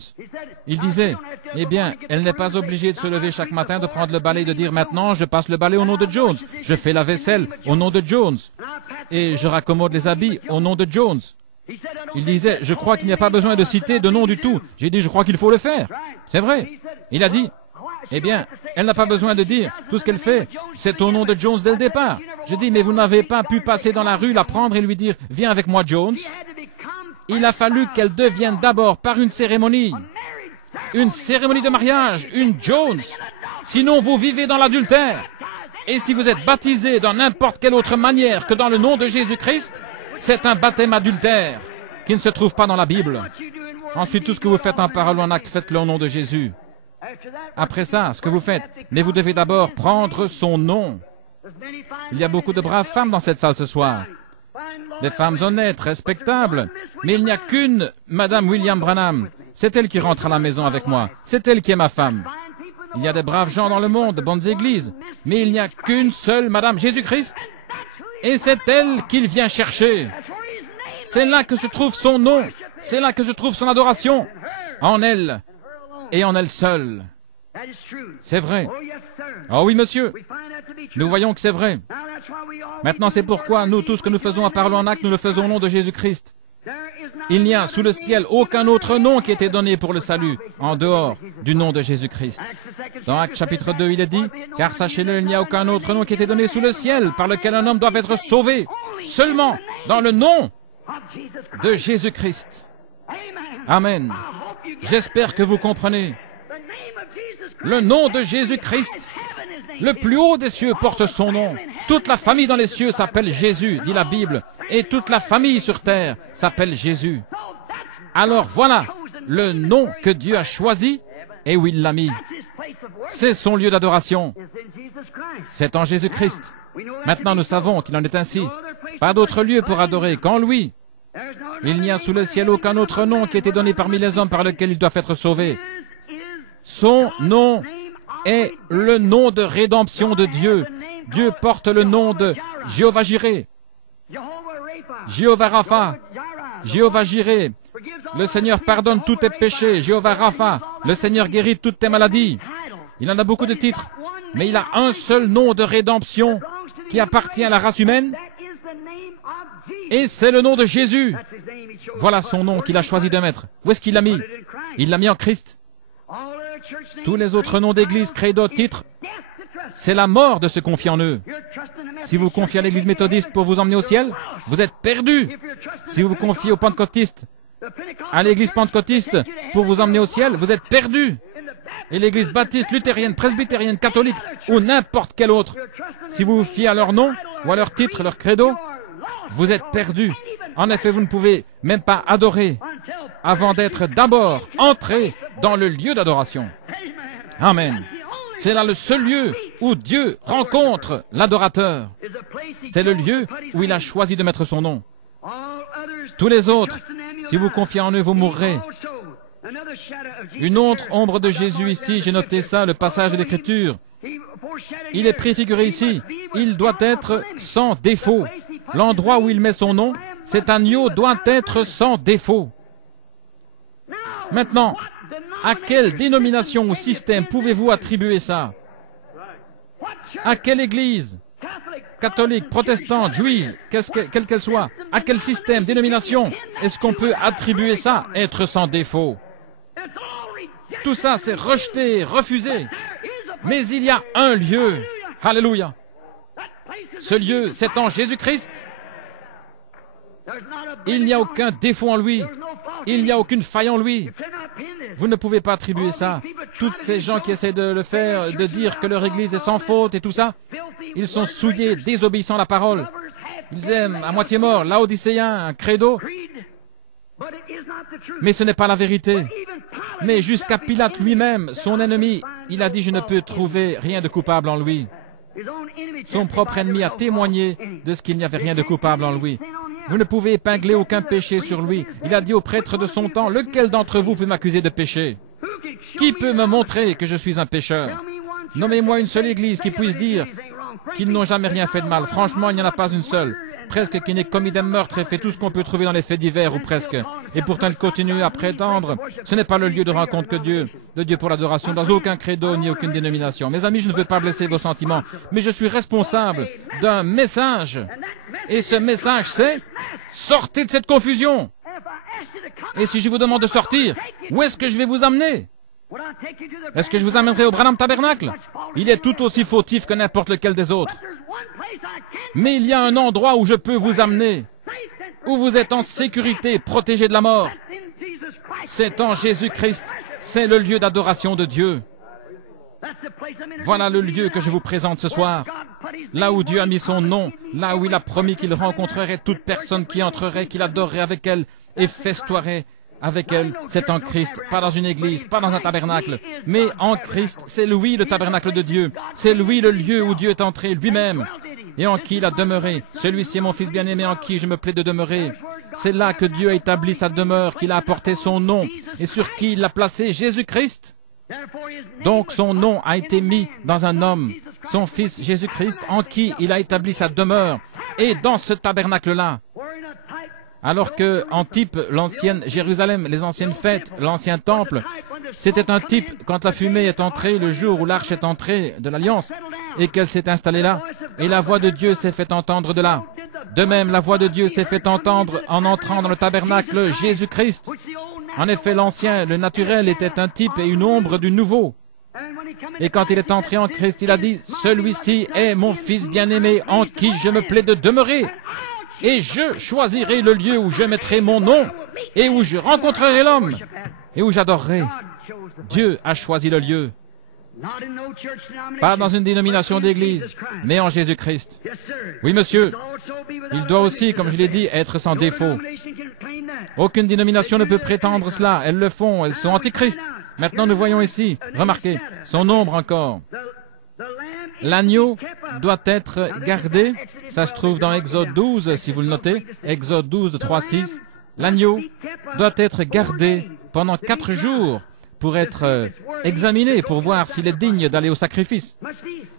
Il disait, eh bien, elle n'est pas obligée de se lever chaque matin, de prendre le balai et de dire, maintenant, je passe le balai au nom de Jones, je fais la vaisselle au nom de Jones, et je raccommode les habits au nom de Jones. Il disait, je crois qu'il n'y a pas besoin de citer de nom du tout. J'ai dit, je crois qu'il faut le faire. C'est vrai. Il a dit, eh bien, elle n'a pas besoin de dire tout ce qu'elle fait. C'est au nom de Jones dès le départ. J'ai dit, mais vous n'avez pas pu passer dans la rue, la prendre et lui dire, viens avec moi, Jones. Il a fallu qu'elle devienne d'abord par une cérémonie de mariage, une Jones. Sinon, vous vivez dans l'adultère. Et si vous êtes baptisé dans n'importe quelle autre manière que dans le nom de Jésus-Christ, c'est un baptême adultère qui ne se trouve pas dans la Bible. Ensuite, tout ce que vous faites en parole ou en acte, faites-le au nom de Jésus. Après ça, ce que vous faites, mais vous devez d'abord prendre son nom. Il y a beaucoup de braves femmes dans cette salle ce soir. Des femmes honnêtes, respectables. Mais il n'y a qu'une Madame William Branham. C'est elle qui rentre à la maison avec moi. C'est elle qui est ma femme. Il y a des braves gens dans le monde, de bonnes églises. Mais il n'y a qu'une seule Madame Jésus-Christ. Et c'est elle qu'il vient chercher. C'est là que se trouve son nom. C'est là que se trouve son adoration. En elle et en elle seule. C'est vrai. Oh oui, monsieur. Nous voyons que c'est vrai. Maintenant, c'est pourquoi nous, tout ce que nous faisons en parole en acte, nous le faisons au nom de Jésus-Christ. Il n'y a sous le ciel aucun autre nom qui ait été donné pour le salut, en dehors du nom de Jésus-Christ. Dans Actes chapitre 2, il est dit, « Car sachez-le, il n'y a aucun autre nom qui ait été donné sous le ciel, par lequel un homme doit être sauvé, seulement dans le nom de Jésus-Christ. » Amen. J'espère que vous comprenez. Le nom de Jésus-Christ, le plus haut des cieux porte son nom. Toute la famille dans les cieux s'appelle Jésus, dit la Bible, et toute la famille sur terre s'appelle Jésus. Alors voilà le nom que Dieu a choisi et où il l'a mis. C'est son lieu d'adoration. C'est en Jésus-Christ. Maintenant, nous savons qu'il en est ainsi. Pas d'autre lieu pour adorer qu'en lui. Il n'y a sous le ciel aucun autre nom qui ait été donné parmi les hommes par lequel ils doivent être sauvés. Son nom est le nom de rédemption de Dieu. Dieu porte le nom de Jéhovah Jireh, Jéhovah Rapha, Jéhovah Jireh. Le Seigneur pardonne tous tes péchés, Jéhovah Rapha. Le Seigneur guérit toutes tes maladies. Il en a beaucoup de titres, mais il a un seul nom de rédemption qui appartient à la race humaine, et c'est le nom de Jésus. Voilà son nom qu'il a choisi de mettre. Où est-ce qu'il l'a mis? Il l'a mis en Christ. Tous les autres noms d'église, credo, titres, c'est la mort de se confier en eux. Si vous vous confiez à l'église méthodiste pour vous emmener au ciel, vous êtes perdu. Si vous vous confiez aux pentecôtistes, à l'église pentecôtiste pour vous emmener au ciel, vous êtes perdu. Et l'église baptiste, luthérienne, presbytérienne, catholique ou n'importe quelle autre, si vous vous fiez à leur nom ou à leur titre, leur credo, vous êtes perdu. En effet, vous ne pouvez même pas adorer avant d'être d'abord entré dans le lieu d'adoration. Amen. C'est là le seul lieu où Dieu rencontre l'adorateur. C'est le lieu où il a choisi de mettre son nom. Tous les autres, si vous confiez en eux, vous mourrez. Une autre ombre de Jésus ici, j'ai noté ça, le passage de l'Écriture. Il est préfiguré ici. Il doit être sans défaut. L'endroit où il met son nom, cet agneau doit être sans défaut. Maintenant, à quelle dénomination ou système pouvez-vous attribuer ça? À quelle église? Catholique, protestante, juive, quelle qu'elle soit, à quel système, dénomination, est-ce qu'on peut attribuer ça, être sans défaut? Tout ça, c'est rejeté, refusé. Mais il y a un lieu. Alléluia. Ce lieu, c'est en Jésus-Christ. Il n'y a aucun défaut en lui. Il n'y a aucune faille en lui. Vous ne pouvez pas attribuer ça. Toutes ces gens qui essaient de le faire, de dire que leur Église est sans faute et tout ça, ils sont souillés, désobéissant à la parole. Ils aiment à moitié mort, laodicéen, un credo. Mais ce n'est pas la vérité. Mais jusqu'à Pilate lui-même, son ennemi, il a dit « Je ne peux trouver rien de coupable en lui ». Son propre ennemi a témoigné de ce qu'il n'y avait rien de coupable en lui. Vous ne pouvez épingler aucun péché sur lui. Il a dit aux prêtres de son temps, « Lequel d'entre vous peut m'accuser de péché? Qui peut me montrer que je suis un pécheur? Nommez-moi une seule église qui puisse dire qu'ils n'ont jamais rien fait de mal. Franchement, il n'y en a pas une seule. Presque qui n'ait commis des meurtres et fait tout ce qu'on peut trouver dans les faits divers, ou presque. Et pourtant, il continue à prétendre, ce n'est pas le lieu de rencontre que de Dieu pour l'adoration, dans aucun credo ni aucune dénomination. Mes amis, je ne veux pas blesser vos sentiments, mais je suis responsable d'un message. Et ce message, c'est, sortez de cette confusion. Et si je vous demande de sortir, où est-ce que je vais vous amener? Est-ce que je vous amènerai au Branham Tabernacle? Il est tout aussi fautif que n'importe lequel des autres. Mais il y a un endroit où je peux vous amener, où vous êtes en sécurité, protégé de la mort. C'est en Jésus-Christ. C'est le lieu d'adoration de Dieu. Voilà le lieu que je vous présente ce soir. Là où Dieu a mis son nom, là où il a promis qu'il rencontrerait toute personne qui entrerait, qu'il adorerait avec elle et festoierait avec elle. C'est en Christ, pas dans une église, pas dans un tabernacle, mais en Christ. C'est lui le tabernacle de Dieu. C'est lui le lieu où Dieu est entré lui-même et en qui il a demeuré. Celui-ci est mon Fils bien-aimé en qui je me plais de demeurer. C'est là que Dieu a établi sa demeure, qu'il a apporté son nom et sur qui il a placé Jésus-Christ. Donc son nom a été mis dans un homme, son Fils Jésus-Christ, en qui il a établi sa demeure. Et dans ce tabernacle-là, alors que, en type, l'ancienne Jérusalem, les anciennes fêtes, l'ancien temple, c'était un type quand la fumée est entrée, le jour où l'arche est entrée de l'Alliance, et qu'elle s'est installée là, et la voix de Dieu s'est fait entendre de là. De même, la voix de Dieu s'est fait entendre en entrant dans le tabernacle Jésus-Christ. En effet, l'ancien, le naturel, était un type et une ombre du nouveau. Et quand il est entré en Christ, il a dit, « Celui-ci est mon Fils bien-aimé en qui je me plais de demeurer. Et je choisirai le lieu où je mettrai mon nom et où je rencontrerai l'homme et où j'adorerai. » Dieu a choisi le lieu. Pas dans une dénomination d'église, mais en Jésus-Christ. Oui, monsieur. Il doit aussi, comme je l'ai dit, être sans défaut. Aucune dénomination ne peut prétendre cela. Elles le font, elles sont antichrist. Maintenant, nous voyons ici, remarquez, son ombre encore. L'agneau doit être gardé, ça se trouve dans Exode 12, si vous le notez, Exode 12, 3, 6. L'agneau doit être gardé pendant 4 jours pour être examiné, pour voir s'il est digne d'aller au sacrifice.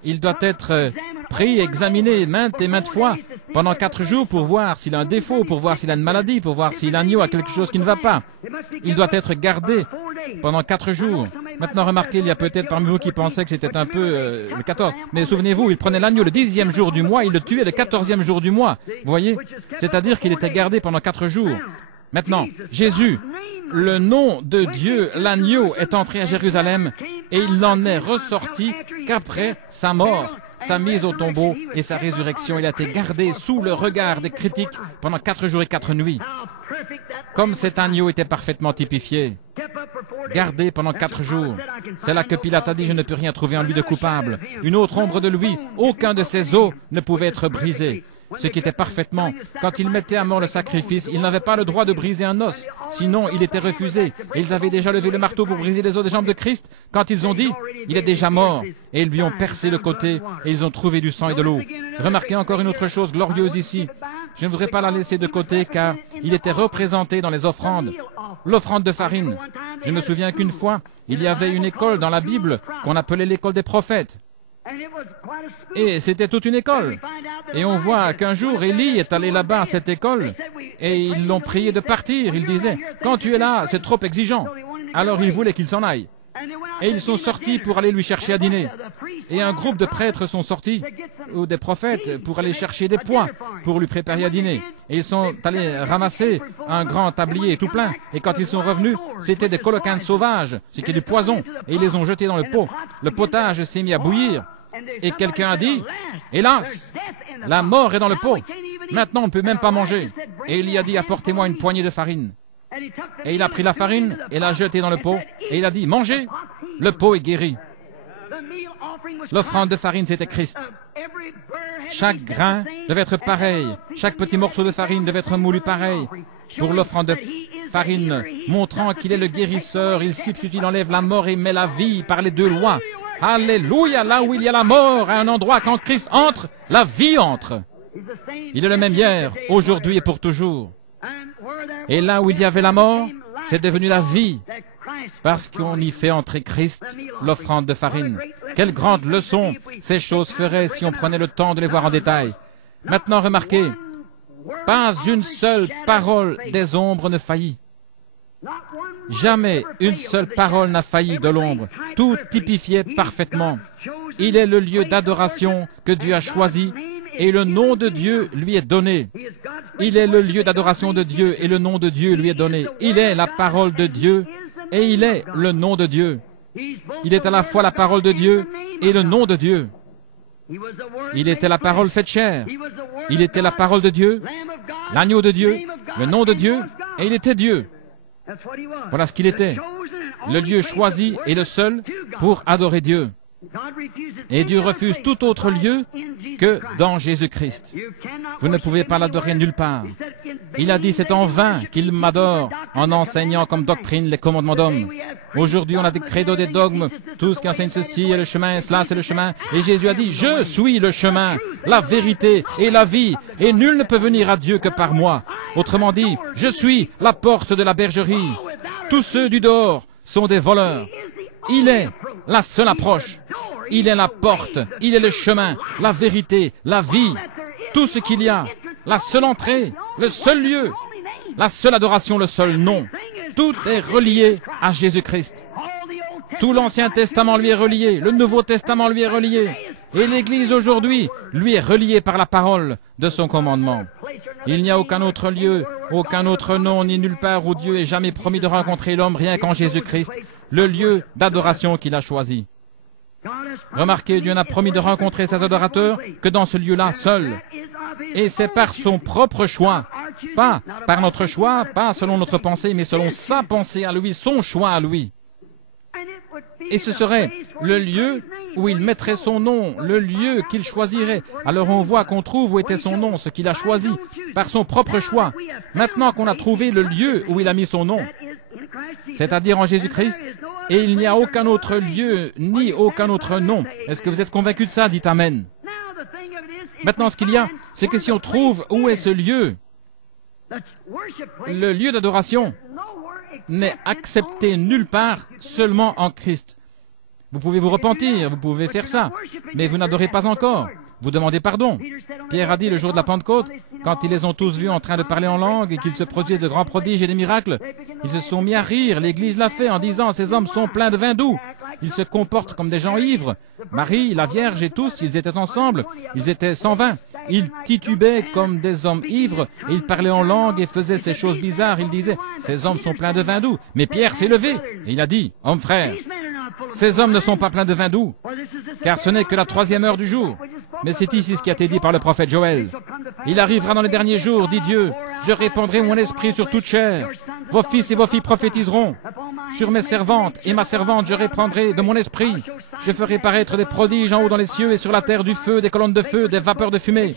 Il doit être pris, examiné maintes et maintes fois pendant 4 jours pour voir s'il a un défaut, pour voir s'il a une maladie, pour voir si l'agneau a quelque chose qui ne va pas. Il doit être gardé pendant 4 jours. Maintenant, remarquez, il y a peut-être parmi vous qui pensaient que c'était un peu le 14. Mais souvenez-vous, il prenait l'agneau le 10e jour du mois, il le tuait le 14e jour du mois. Vous voyez? C'est-à-dire qu'il était gardé pendant 4 jours. Maintenant, Jésus, le nom de Dieu, l'agneau, est entré à Jérusalem et il n'en est ressorti qu'après sa mort, sa mise au tombeau et sa résurrection. Il a été gardé sous le regard des critiques pendant 4 jours et 4 nuits. Comme cet agneau était parfaitement typifié, gardé pendant 4 jours. C'est là que Pilate a dit, je ne peux rien trouver en lui de coupable. Une autre ombre de lui, aucun de ses os ne pouvait être brisé. Ce qui était parfaitement, quand ils mettaient à mort le sacrifice, ils n'avaient pas le droit de briser un os, sinon il était refusé. Et ils avaient déjà levé le marteau pour briser les os des jambes de Christ, quand ils ont dit, il est déjà mort, et ils lui ont percé le côté, et ils ont trouvé du sang et de l'eau. Remarquez encore une autre chose glorieuse ici. Je ne voudrais pas la laisser de côté, car il était représenté dans les offrandes. L'offrande de farine. Je me souviens qu'une fois, il y avait une école dans la Bible qu'on appelait l'école des prophètes. Et c'était toute une école. Et on voit qu'un jour, Élie est allé là-bas à cette école et ils l'ont prié de partir. Il disait, quand tu es là, c'est trop exigeant. Alors il voulait qu'il s'en aille. Et ils sont sortis pour aller lui chercher à dîner. Et un groupe de prêtres sont sortis, ou des prophètes, pour aller chercher des pois, pour lui préparer à dîner. Et ils sont allés ramasser un grand tablier tout plein. Et quand ils sont revenus, c'était des coloquins sauvages, c'était du poison. Et ils les ont jetés dans le pot. Le potage s'est mis à bouillir. Et quelqu'un a dit, hélas, la mort est dans le pot. Maintenant, on ne peut même pas manger. Et il y a dit, apportez-moi une poignée de farine. Et il a pris la farine et l'a jetée dans le pot. Et il a dit, mangez, le pot est guéri. L'offrande de farine, c'était Christ. Chaque grain devait être pareil. Chaque petit morceau de farine devait être moulu pareil. Pour l'offrande de farine, montrant qu'il est le guérisseur, il substitue, il enlève la mort et met la vie par les 2 lois. Alléluia, là où il y a la mort, à un endroit, quand Christ entre, la vie entre. Il est le même hier, aujourd'hui et pour toujours. Et là où il y avait la mort, c'est devenu la vie, parce qu'on y fait entrer Christ, l'offrande de farine. Quelle grande leçon ces choses feraient si on prenait le temps de les voir en détail. Maintenant, remarquez, pas une seule parole des ombres ne faillit. Jamais une seule parole n'a failli de l'ombre. Tout typifié parfaitement. Il est le lieu d'adoration que Dieu a choisi et le nom de Dieu lui est donné. Il est le lieu d'adoration de Dieu et le nom de Dieu lui est donné. Il est la parole de Dieu et il est le nom de Dieu. Il est à la fois la parole de Dieu et le nom de Dieu. Il était la parole faite chair. Il était la parole de Dieu, l'agneau de Dieu, le nom de Dieu, et il était Dieu. Voilà ce qu'il était, le lieu choisi et le seul pour adorer Dieu. Et Dieu refuse tout autre lieu que dans Jésus-Christ. Vous ne pouvez pas l'adorer nulle part. Il a dit, c'est en vain qu'il m'adore en enseignant comme doctrine les commandements d'hommes. Aujourd'hui, on a des credos, des dogmes, tout ce qui enseigne ceci est le chemin, cela c'est le chemin. Et Jésus a dit, je suis le chemin, la vérité et la vie, et nul ne peut venir à Dieu que par moi. Autrement dit, je suis la porte de la bergerie. Tous ceux du dehors sont des voleurs. Il est la seule approche. Il est la porte, il est le chemin, la vérité, la vie, tout ce qu'il y a, la seule entrée, le seul lieu, la seule adoration, le seul nom. Tout est relié à Jésus-Christ. Tout l'Ancien Testament lui est relié, le Nouveau Testament lui est relié, et l'Église aujourd'hui lui est reliée par la parole de son commandement. Il n'y a aucun autre lieu, aucun autre nom, ni nulle part où Dieu ait jamais promis de rencontrer l'homme, rien qu'en Jésus-Christ, le lieu d'adoration qu'il a choisi. Remarquez, Dieu n'a promis de rencontrer ses adorateurs que dans ce lieu-là seul. Et c'est par son propre choix, pas par notre choix, pas selon notre pensée, mais selon sa pensée à lui, son choix à lui. Et ce serait le lieu où il mettrait son nom, le lieu qu'il choisirait. Alors on voit qu'on trouve où était son nom, ce qu'il a choisi, par son propre choix. Maintenant qu'on a trouvé le lieu où il a mis son nom, c'est-à-dire en Jésus-Christ, Et il n'y a aucun autre lieu, ni aucun autre nom. Est-ce que vous êtes convaincu de ça? Dites Amen. Maintenant, ce qu'il y a, c'est que si on trouve où est ce lieu, le lieu d'adoration n'est accepté nulle part, seulement en Christ. Vous pouvez vous repentir, vous pouvez faire ça, mais vous n'adorez pas encore. Vous demandez pardon. Pierre a dit le jour de la Pentecôte, quand ils les ont tous vus en train de parler en langue et qu'ils se produisaient de grands prodiges et des miracles, ils se sont mis à rire. L'Église l'a fait en disant, ces hommes sont pleins de vin doux. Ils se comportent comme des gens ivres. Marie, la Vierge et tous, ils étaient ensemble. Ils étaient 120. Ils titubaient comme des hommes ivres et ils parlaient en langue et faisaient ces choses bizarres. Ils disaient, ces hommes sont pleins de vin doux. Mais Pierre s'est levé et il a dit, hommes frères, ces hommes ne sont pas pleins de vin doux, car ce n'est que la 3e heure du jour. Mais c'est ici ce qui a été dit par le prophète Joël. Il arrivera dans les derniers jours, dit Dieu, je répandrai mon esprit sur toute chair. Vos fils et vos filles prophétiseront. Sur mes servantes et ma servante, je répandrai de mon esprit. Je ferai paraître des prodiges en haut dans les cieux et sur la terre du feu, des colonnes de feu, des vapeurs de fumée.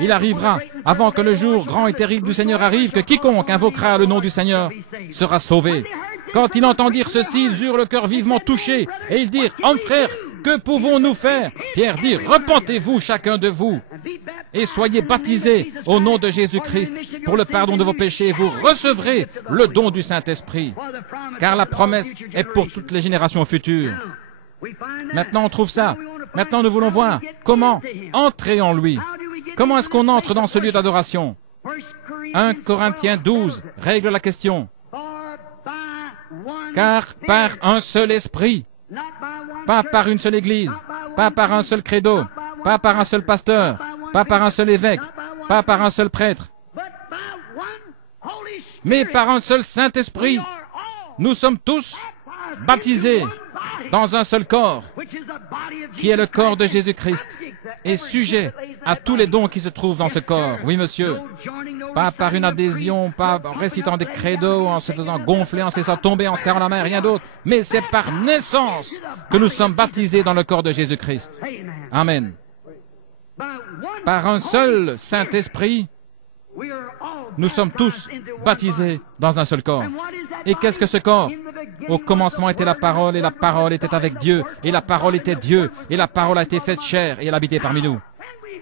Il arrivera, avant que le jour grand et terrible du Seigneur arrive, que quiconque invoquera le nom du Seigneur sera sauvé. Quand ils entendirent ceci, ils eurent le cœur vivement touché, et ils dirent, « Hommes frères, que pouvons-nous faire ?» Pierre dit, « Repentez-vous chacun de vous, et soyez baptisés au nom de Jésus-Christ pour le pardon de vos péchés, et vous recevrez le don du Saint-Esprit, car la promesse est pour toutes les générations futures. » Maintenant, on trouve ça. Maintenant, nous voulons voir comment entrer en lui. Comment est-ce qu'on entre dans ce lieu d'adoration? 1 Corinthiens 12 règle la question. Car par un seul esprit, pas par une seule église, pas par un seul credo, pas par un seul pasteur, pas par un seul évêque, pas par un seul prêtre, mais par un seul Saint-Esprit, nous sommes tous baptisés dans un seul corps, qui est le corps de Jésus-Christ, et sujet à tous les dons qui se trouvent dans ce corps. Oui, monsieur. Pas par une adhésion, pas en récitant des credos, en se faisant gonfler, en se laissant tomber, en serrant la main, rien d'autre. Mais c'est par naissance que nous sommes baptisés dans le corps de Jésus-Christ. Amen. Par un seul Saint-Esprit, nous sommes tous baptisés dans un seul corps. Et qu'est-ce que ce corps? Au commencement était la parole, et la parole était avec Dieu, et la parole était Dieu, et la parole a été faite chair, et elle habitait parmi nous.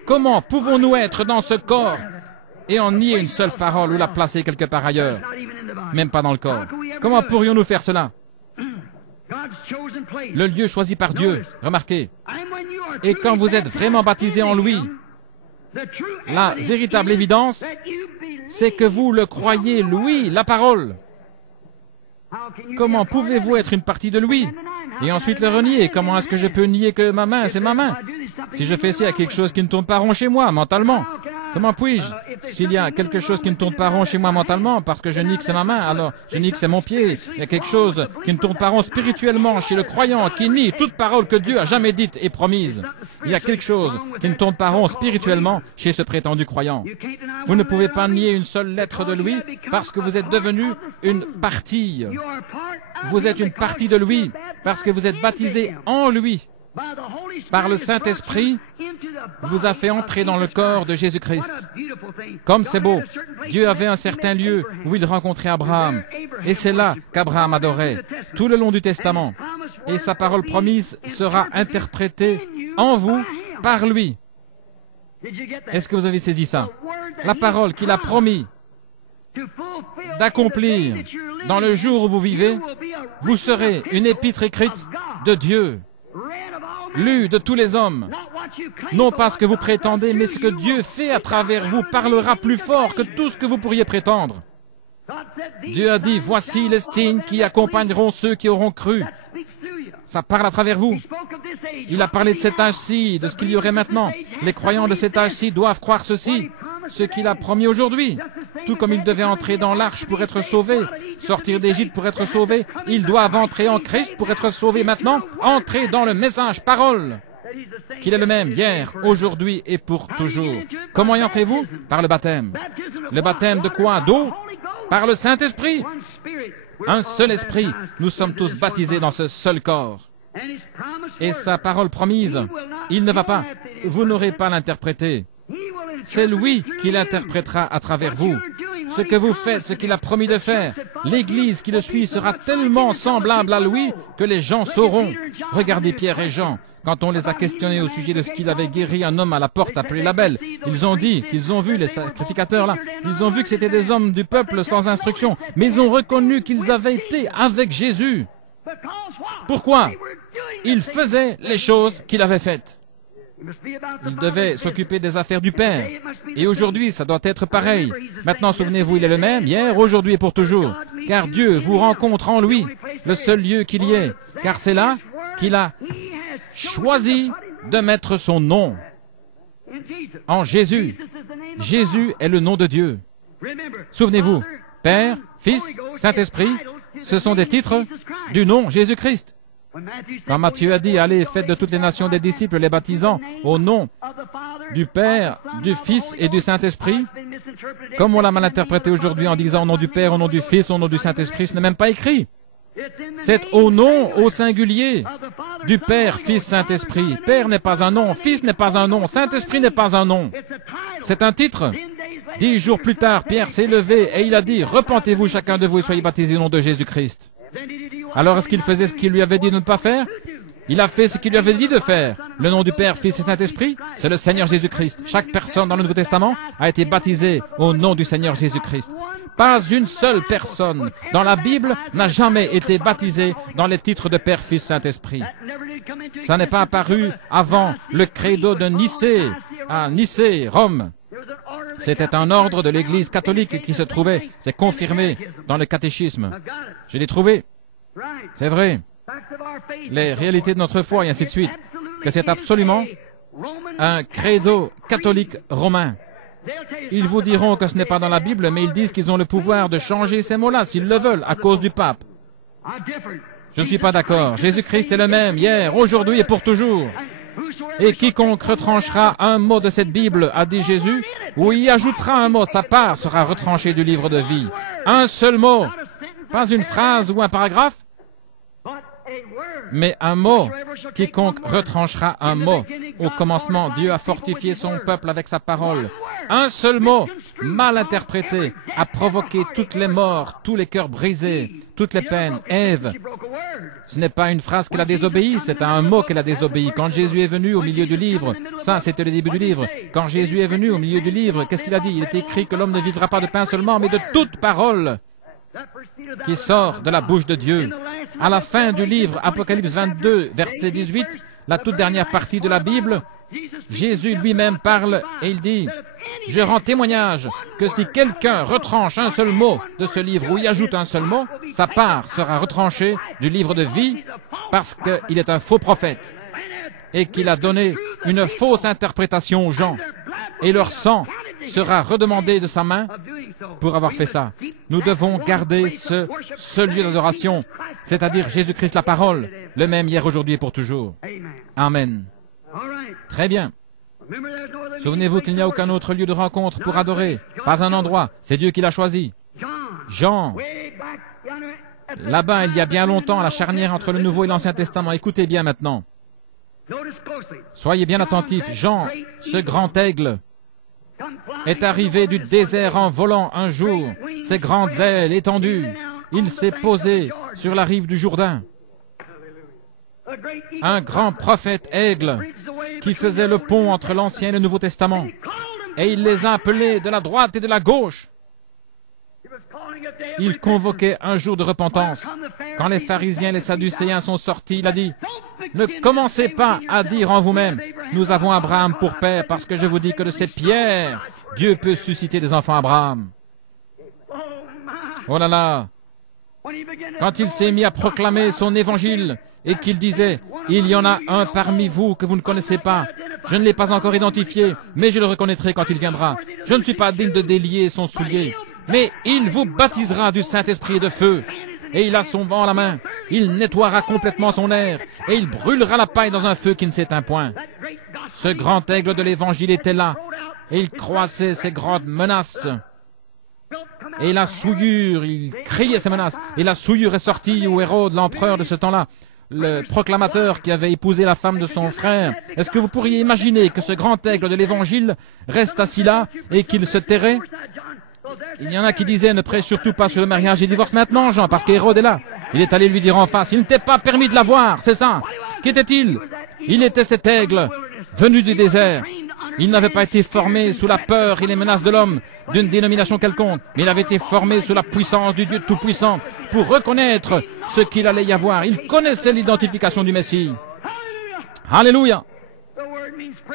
Comment pouvons-nous être dans ce corps et en nier une seule parole ou la placer quelque part ailleurs, même pas dans le corps? Comment pourrions-nous faire cela? Le lieu choisi par Dieu, remarquez. Et quand vous êtes vraiment baptisé en lui, la véritable évidence, c'est que vous le croyez, lui, la parole. Comment pouvez-vous être une partie de lui et ensuite le renier? Comment est-ce que je peux nier que ma main, c'est ma main? Si je fais ça, il y a quelque chose qui ne tourne pas rond chez moi, mentalement. Comment puis-je? S'il y a quelque chose qui ne tourne pas rond chez moi mentalement, parce que je nie que c'est ma main, alors je nie que c'est mon pied. Il y a quelque chose qui ne tourne pas rond spirituellement chez le croyant, qui nie toute parole que Dieu a jamais dite et promise. Il y a quelque chose qui ne tourne pas rond spirituellement chez ce prétendu croyant. Vous ne pouvez pas nier une seule lettre de lui, parce que vous êtes devenu une partie. Vous êtes une partie de lui, parce que vous êtes baptisé en lui. Par le Saint-Esprit, vous a fait entrer dans le corps de Jésus-Christ. Comme c'est beau, Dieu avait un certain lieu où il rencontrait Abraham. Et c'est là qu'Abraham adorait, tout le long du Testament. Et sa parole promise sera interprétée en vous, par lui. Est-ce que vous avez saisi ça? La parole qu'il a promis d'accomplir dans le jour où vous vivez, vous serez une épître écrite de Dieu, lue de tous les hommes. Non pas ce que vous prétendez, mais ce que Dieu fait à travers vous parlera plus fort que tout ce que vous pourriez prétendre. Dieu a dit, voici les signes qui accompagneront ceux qui auront cru. Ça parle à travers vous. Il a parlé de cet âge-ci, de ce qu'il y aurait maintenant. Les croyants de cet âge-ci doivent croire ceci, ce qu'il a promis aujourd'hui. Tout comme ils devaient entrer dans l'arche pour être sauvés, sortir d'Égypte pour être sauvés, ils doivent entrer en Christ pour être sauvés maintenant, entrer dans le message parole, qu'il est le même hier, aujourd'hui et pour toujours. Comment y entrez-vous? Par le baptême. Le baptême de quoi? D'eau? Par le Saint-Esprit. Un seul esprit, nous sommes tous baptisés dans ce seul corps. Et sa parole promise, il ne va pas, vous n'aurez pas à l'interpréter. C'est lui qui l'interprétera à travers vous. ce que vous faites, ce qu'il a promis de faire. L'Église qui le suit sera tellement semblable à lui que les gens sauront. Regardez Pierre et Jean. Quand on les a questionnés au sujet de ce qu'il avait guéri un homme à la porte appelé Label, ils ont dit qu'ils ont vu les sacrificateurs là, ils ont vu que c'était des hommes du peuple sans instruction, mais ils ont reconnu qu'ils avaient été avec Jésus. Pourquoi? Ils faisaient les choses qu'il avait faites. Il devait s'occuper des affaires du Père. Et aujourd'hui, ça doit être pareil. Maintenant, souvenez-vous, il est le même, hier, aujourd'hui et pour toujours. Car Dieu vous rencontre en lui, le seul lieu qu'il y ait. Car c'est là qu'il a choisi de mettre son nom. En Jésus. Jésus est le nom de Dieu. Souvenez-vous, Père, Fils, Saint-Esprit, ce sont des titres du nom Jésus-Christ. Quand Matthieu a dit, allez, faites de toutes les nations des disciples, les baptisant au nom du Père, du Fils et du Saint-Esprit, comme on l'a mal interprété aujourd'hui en disant au nom du Père, au nom du Fils, au nom du Saint-Esprit, ce n'est même pas écrit. C'est au nom, au singulier, du Père, Fils, Saint-Esprit. Père n'est pas un nom, Fils n'est pas un nom, Saint-Esprit n'est pas un nom. C'est un titre. 10 jours plus tard, Pierre s'est levé et il a dit, repentez-vous chacun de vous et soyez baptisés au nom de Jésus-Christ. Alors est-ce qu'il faisait ce qu'il lui avait dit de ne pas faire? Il a fait ce qu'il lui avait dit de faire. Le nom du Père, Fils et Saint-Esprit, c'est le Seigneur Jésus-Christ. Chaque personne dans le Nouveau Testament a été baptisée au nom du Seigneur Jésus-Christ. Pas une seule personne dans la Bible n'a jamais été baptisée dans les titres de Père, Fils, Saint-Esprit. Ça n'est pas apparu avant le credo de Nicée, à Nicée, Rome. C'était un ordre de l'Église catholique qui se trouvait, c'est confirmé dans le catéchisme. Je l'ai trouvé. C'est vrai. Les réalités de notre foi et ainsi de suite. Que c'est absolument un credo catholique romain. Ils vous diront que ce n'est pas dans la Bible, mais ils disent qu'ils ont le pouvoir de changer ces mots-là s'ils le veulent à cause du pape. Je ne suis pas d'accord. Jésus-Christ est le même hier, aujourd'hui et pour toujours. Et quiconque retranchera un mot de cette Bible, a dit Jésus, ou y ajoutera un mot, sa part sera retranchée du livre de vie. Un seul mot, pas une phrase ou un paragraphe, mais un mot. Quiconque retranchera un mot. Au commencement, Dieu a fortifié son peuple avec sa parole. Un seul mot, mal interprété, a provoqué toutes les morts, tous les cœurs brisés, toutes les peines. Ève, ce n'est pas une phrase qu'elle a désobéi, c'est un mot qu'elle a désobéi. Quand Jésus est venu au milieu du livre, ça c'était le début du livre, quand Jésus est venu au milieu du livre, qu'est-ce qu'il a dit? Il est écrit que l'homme ne vivra pas de pain seulement, mais de toute parole qui sort de la bouche de Dieu. À la fin du livre Apocalypse 22, verset 18, la toute dernière partie de la Bible, Jésus lui-même parle et il dit, « Je rends témoignage que si quelqu'un retranche un seul mot de ce livre ou y ajoute un seul mot, sa part sera retranchée du livre de vie parce qu'il est un faux prophète et qu'il a donné une fausse interprétation aux gens et leur sang sera redemandé de sa main pour avoir fait ça. Nous devons garder ce lieu d'adoration, c'est-à-dire Jésus-Christ la parole, le même hier, aujourd'hui et pour toujours. Amen. Très bien. Souvenez-vous qu'il n'y a aucun autre lieu de rencontre pour adorer, pas un endroit, c'est Dieu qui l'a choisi. Jean, là-bas, il y a bien longtemps, à la charnière entre le Nouveau et l'Ancien Testament. Écoutez bien maintenant. Soyez bien attentifs. Jean, ce grand aigle, est arrivé du désert en volant un jour, ses grandes ailes étendues. Il s'est posé sur la rive du Jourdain. Un grand prophète aigle qui faisait le pont entre l'Ancien et le Nouveau Testament. Et il les a appelés de la droite et de la gauche. Il convoquait un jour de repentance. Quand les pharisiens et les sadducéens sont sortis, il a dit, « Ne commencez pas à dire en vous-même, nous avons Abraham pour père, parce que je vous dis que de ces pierres, Dieu peut susciter des enfants Abraham. » Oh là là! Quand il s'est mis à proclamer son évangile et qu'il disait, « Il y en a un parmi vous que vous ne connaissez pas. Je ne l'ai pas encore identifié, mais je le reconnaîtrai quand il viendra. Je ne suis pas digne de délier son soulier. Mais il vous baptisera du Saint-Esprit et de feu. Et il a son vent à la main. Il nettoiera complètement son air. Et il brûlera la paille dans un feu qui ne s'éteint point. » Ce grand aigle de l'Évangile était là. Et il croissait ses grandes menaces. Et la souillure, il criait ses menaces. Et la souillure est sortie où Hérode, l'empereur de ce temps-là, le proclamateur qui avait épousé la femme de son frère. Est-ce que vous pourriez imaginer que ce grand aigle de l'Évangile reste assis là et qu'il se tairait? Il y en a qui disaient, ne prêche surtout pas sur le mariage et divorce maintenant, Jean, parce qu'Hérode est là. Il est allé lui dire en face, il ne t'est pas permis de la voir, c'est ça. Qu'était-il? Il était cet aigle, venu du désert. Il n'avait pas été formé sous la peur et les menaces de l'homme, d'une dénomination quelconque, mais il avait été formé sous la puissance du Dieu Tout-Puissant pour reconnaître ce qu'il allait y avoir. Il connaissait l'identification du Messie. Alléluia!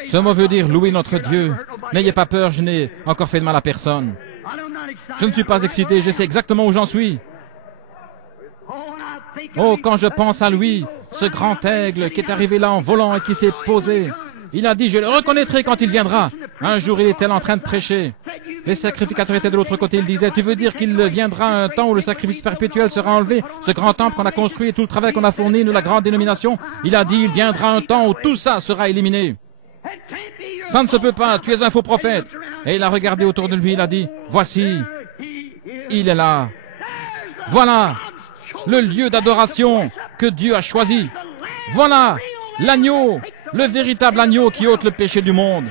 Ce mot veut dire louer notre Dieu. N'ayez pas peur, je n'ai encore fait de mal à personne. Je ne suis pas excité, je sais exactement où j'en suis. Oh, quand je pense à lui, ce grand aigle qui est arrivé là en volant et qui s'est posé, il a dit, je le reconnaîtrai quand il viendra. Un jour, il était là en train de prêcher. Les sacrificateurs étaient de l'autre côté. Il disait, tu veux dire qu'il viendra un temps où le sacrifice perpétuel sera enlevé, ce grand temple qu'on a construit et tout le travail qu'on a fourni, nous, la grande dénomination. Il a dit, il viendra un temps où tout ça sera éliminé. Ça ne se peut pas, tu es un faux prophète. Et il a regardé autour de lui, il a dit, voici, il est là. Voilà le lieu d'adoration que Dieu a choisi. Voilà l'agneau, le véritable agneau qui ôte le péché du monde.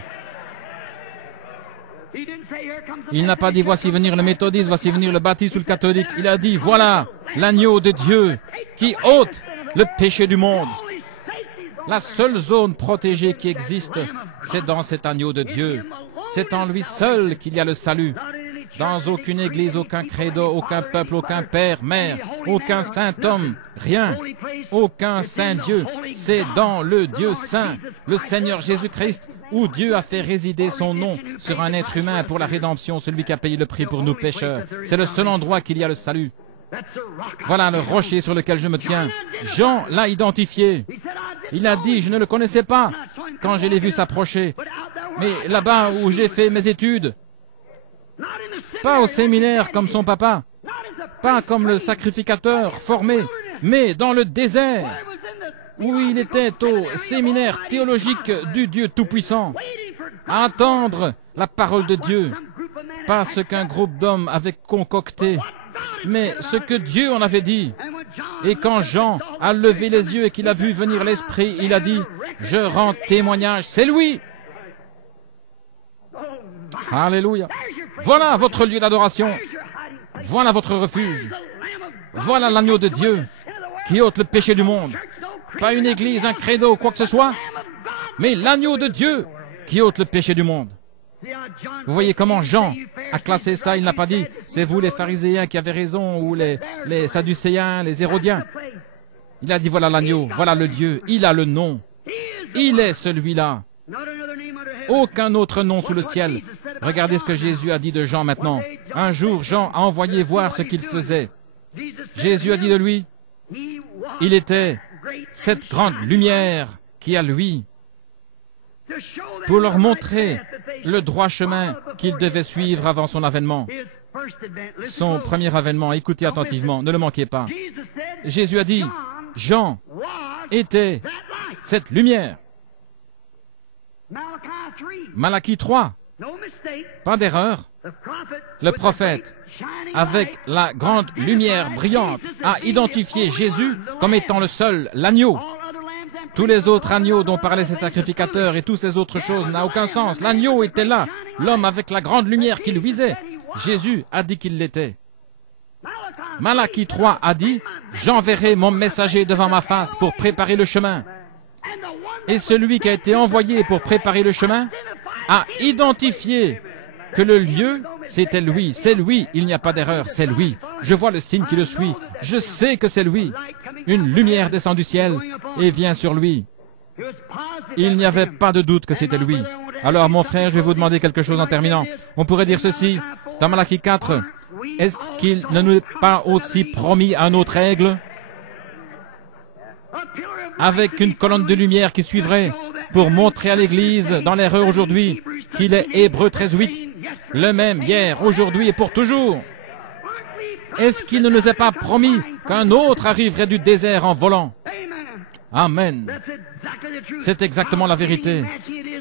Il n'a pas dit, voici venir le méthodiste, voici venir le baptiste ou le catholique. Il a dit, voilà l'agneau de Dieu qui ôte le péché du monde. La seule zone protégée qui existe, c'est dans cet agneau de Dieu. C'est en lui seul qu'il y a le salut. Dans aucune église, aucun credo, aucun peuple, aucun père, mère, aucun saint homme, rien, aucun saint Dieu. C'est dans le Dieu saint, le Seigneur Jésus-Christ, où Dieu a fait résider son nom sur un être humain pour la rédemption, celui qui a payé le prix pour nous pécheurs. C'est le seul endroit qu'il y a le salut. Voilà le rocher sur lequel je me tiens. Jean l'a identifié. Il a dit, je ne le connaissais pas quand je l'ai vu s'approcher. Mais là-bas où j'ai fait mes études, pas au séminaire comme son papa, pas comme le sacrificateur formé, mais dans le désert, où il était au séminaire théologique du Dieu Tout-Puissant, à entendre la parole de Dieu, pas ce qu'un groupe d'hommes avait concocté, mais ce que Dieu en avait dit. Et quand Jean a levé les yeux et qu'il a vu venir l'Esprit, il a dit, je rends témoignage, c'est lui. Alléluia. Voilà votre lieu d'adoration. Voilà votre refuge. Voilà l'agneau de Dieu qui ôte le péché du monde. Pas une église, un credo, quoi que ce soit, mais l'agneau de Dieu qui ôte le péché du monde. Vous voyez comment Jean a classé ça. Il n'a pas dit, c'est vous les pharisiens qui avez raison, ou les sadducéens, les hérodiens. Il a dit, voilà l'agneau, voilà le Dieu, il a le nom. Il est celui-là. Aucun autre nom sous le ciel. Regardez ce que Jésus a dit de Jean maintenant. Un jour, Jean a envoyé voir ce qu'il faisait. Jésus a dit de lui, il était cette grande lumière qui a lui, pour leur montrer le droit chemin qu'il devait suivre avant son avènement. Son premier avènement, écoutez attentivement, ne le manquez pas. Jésus a dit, Jean était cette lumière. Malachie 3, pas d'erreur. Le prophète, avec la grande lumière brillante, a identifié Jésus comme étant le seul, l'agneau. Tous les autres agneaux dont parlaient ces sacrificateurs et toutes ces autres choses n'ont aucun sens. L'agneau était là, l'homme avec la grande lumière qui luisait. Jésus a dit qu'il l'était. Malachie 3 a dit, j'enverrai mon messager devant ma face pour préparer le chemin. Et celui qui a été envoyé pour préparer le chemin a identifié que le lieu, c'était lui. C'est lui, il n'y a pas d'erreur, c'est lui. Je vois le signe qui le suit. Je sais que c'est lui. Une lumière descend du ciel et vient sur lui. Il n'y avait pas de doute que c'était lui. Alors, mon frère, je vais vous demander quelque chose en terminant. On pourrait dire ceci, dans Malachie 4, est-ce qu'il ne nous est pas aussi promis un autre aigle avec une colonne de lumière qui suivrait pour montrer à l'Église dans l'erreur aujourd'hui qu'il est Hébreux 13:8, le même hier, aujourd'hui et pour toujours. Est-ce qu'il ne nous est pas promis qu'un autre arriverait du désert en volant? Amen. C'est exactement la vérité.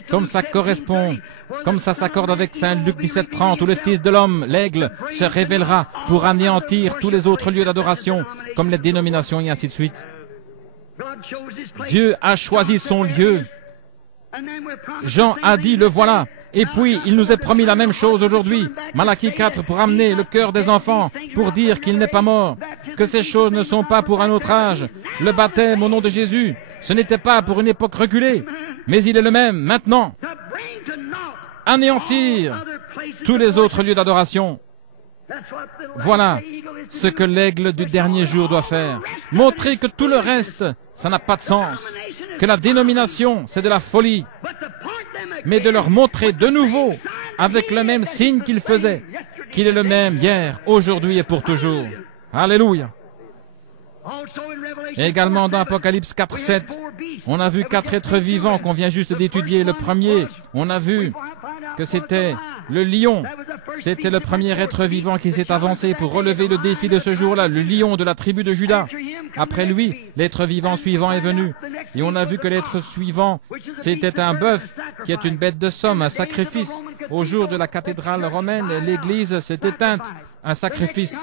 Comme ça correspond, comme ça s'accorde avec Saint Luc 17:30, où le Fils de l'homme, l'aigle, se révélera pour anéantir tous les autres lieux d'adoration, comme les dénominations et ainsi de suite. Dieu a choisi son lieu Jean a dit, le voilà. Et puis, il nous est promis la même chose aujourd'hui. Malachie 4 pour amener le cœur des enfants, pour dire qu'il n'est pas mort, que ces choses ne sont pas pour un autre âge. Le baptême au nom de Jésus, ce n'était pas pour une époque reculée, mais il est le même maintenant. Anéantir tous les autres lieux d'adoration. Voilà ce que l'aigle du dernier jour doit faire. Montrer que tout le reste, ça n'a pas de sens. Que la dénomination, c'est de la folie. Mais de leur montrer de nouveau, avec le même signe qu'il faisait, qu'il est le même hier, aujourd'hui et pour toujours. Alléluia. Et également dans Apocalypse 4, 7, on a vu 4 êtres vivants qu'on vient juste d'étudier. Le premier, on a vu que c'était le lion. C'était le premier être vivant qui s'est avancé pour relever le défi de ce jour-là, le lion de la tribu de Juda. Après lui, l'être vivant suivant est venu. Et on a vu que l'être suivant, c'était un bœuf, qui est une bête de somme, un sacrifice. Au jour de la cathédrale romaine, l'église s'est éteinte, un sacrifice.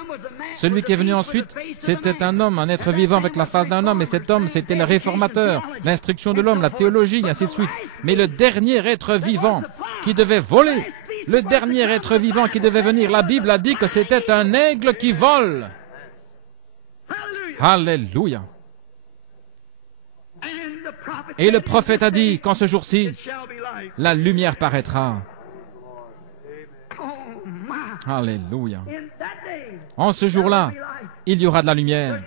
Celui qui est venu ensuite, c'était un homme, un être vivant avec la face d'un homme, et cet homme, c'était le réformateur, l'instruction de l'homme, la théologie, ainsi de suite. Mais le dernier être vivant qui devait voler, le dernier être vivant qui devait venir, la Bible a dit que c'était un aigle qui vole. Alléluia. Et le prophète a dit qu'en ce jour-ci, la lumière paraîtra. Alléluia. En ce jour-là, il y aura de la lumière.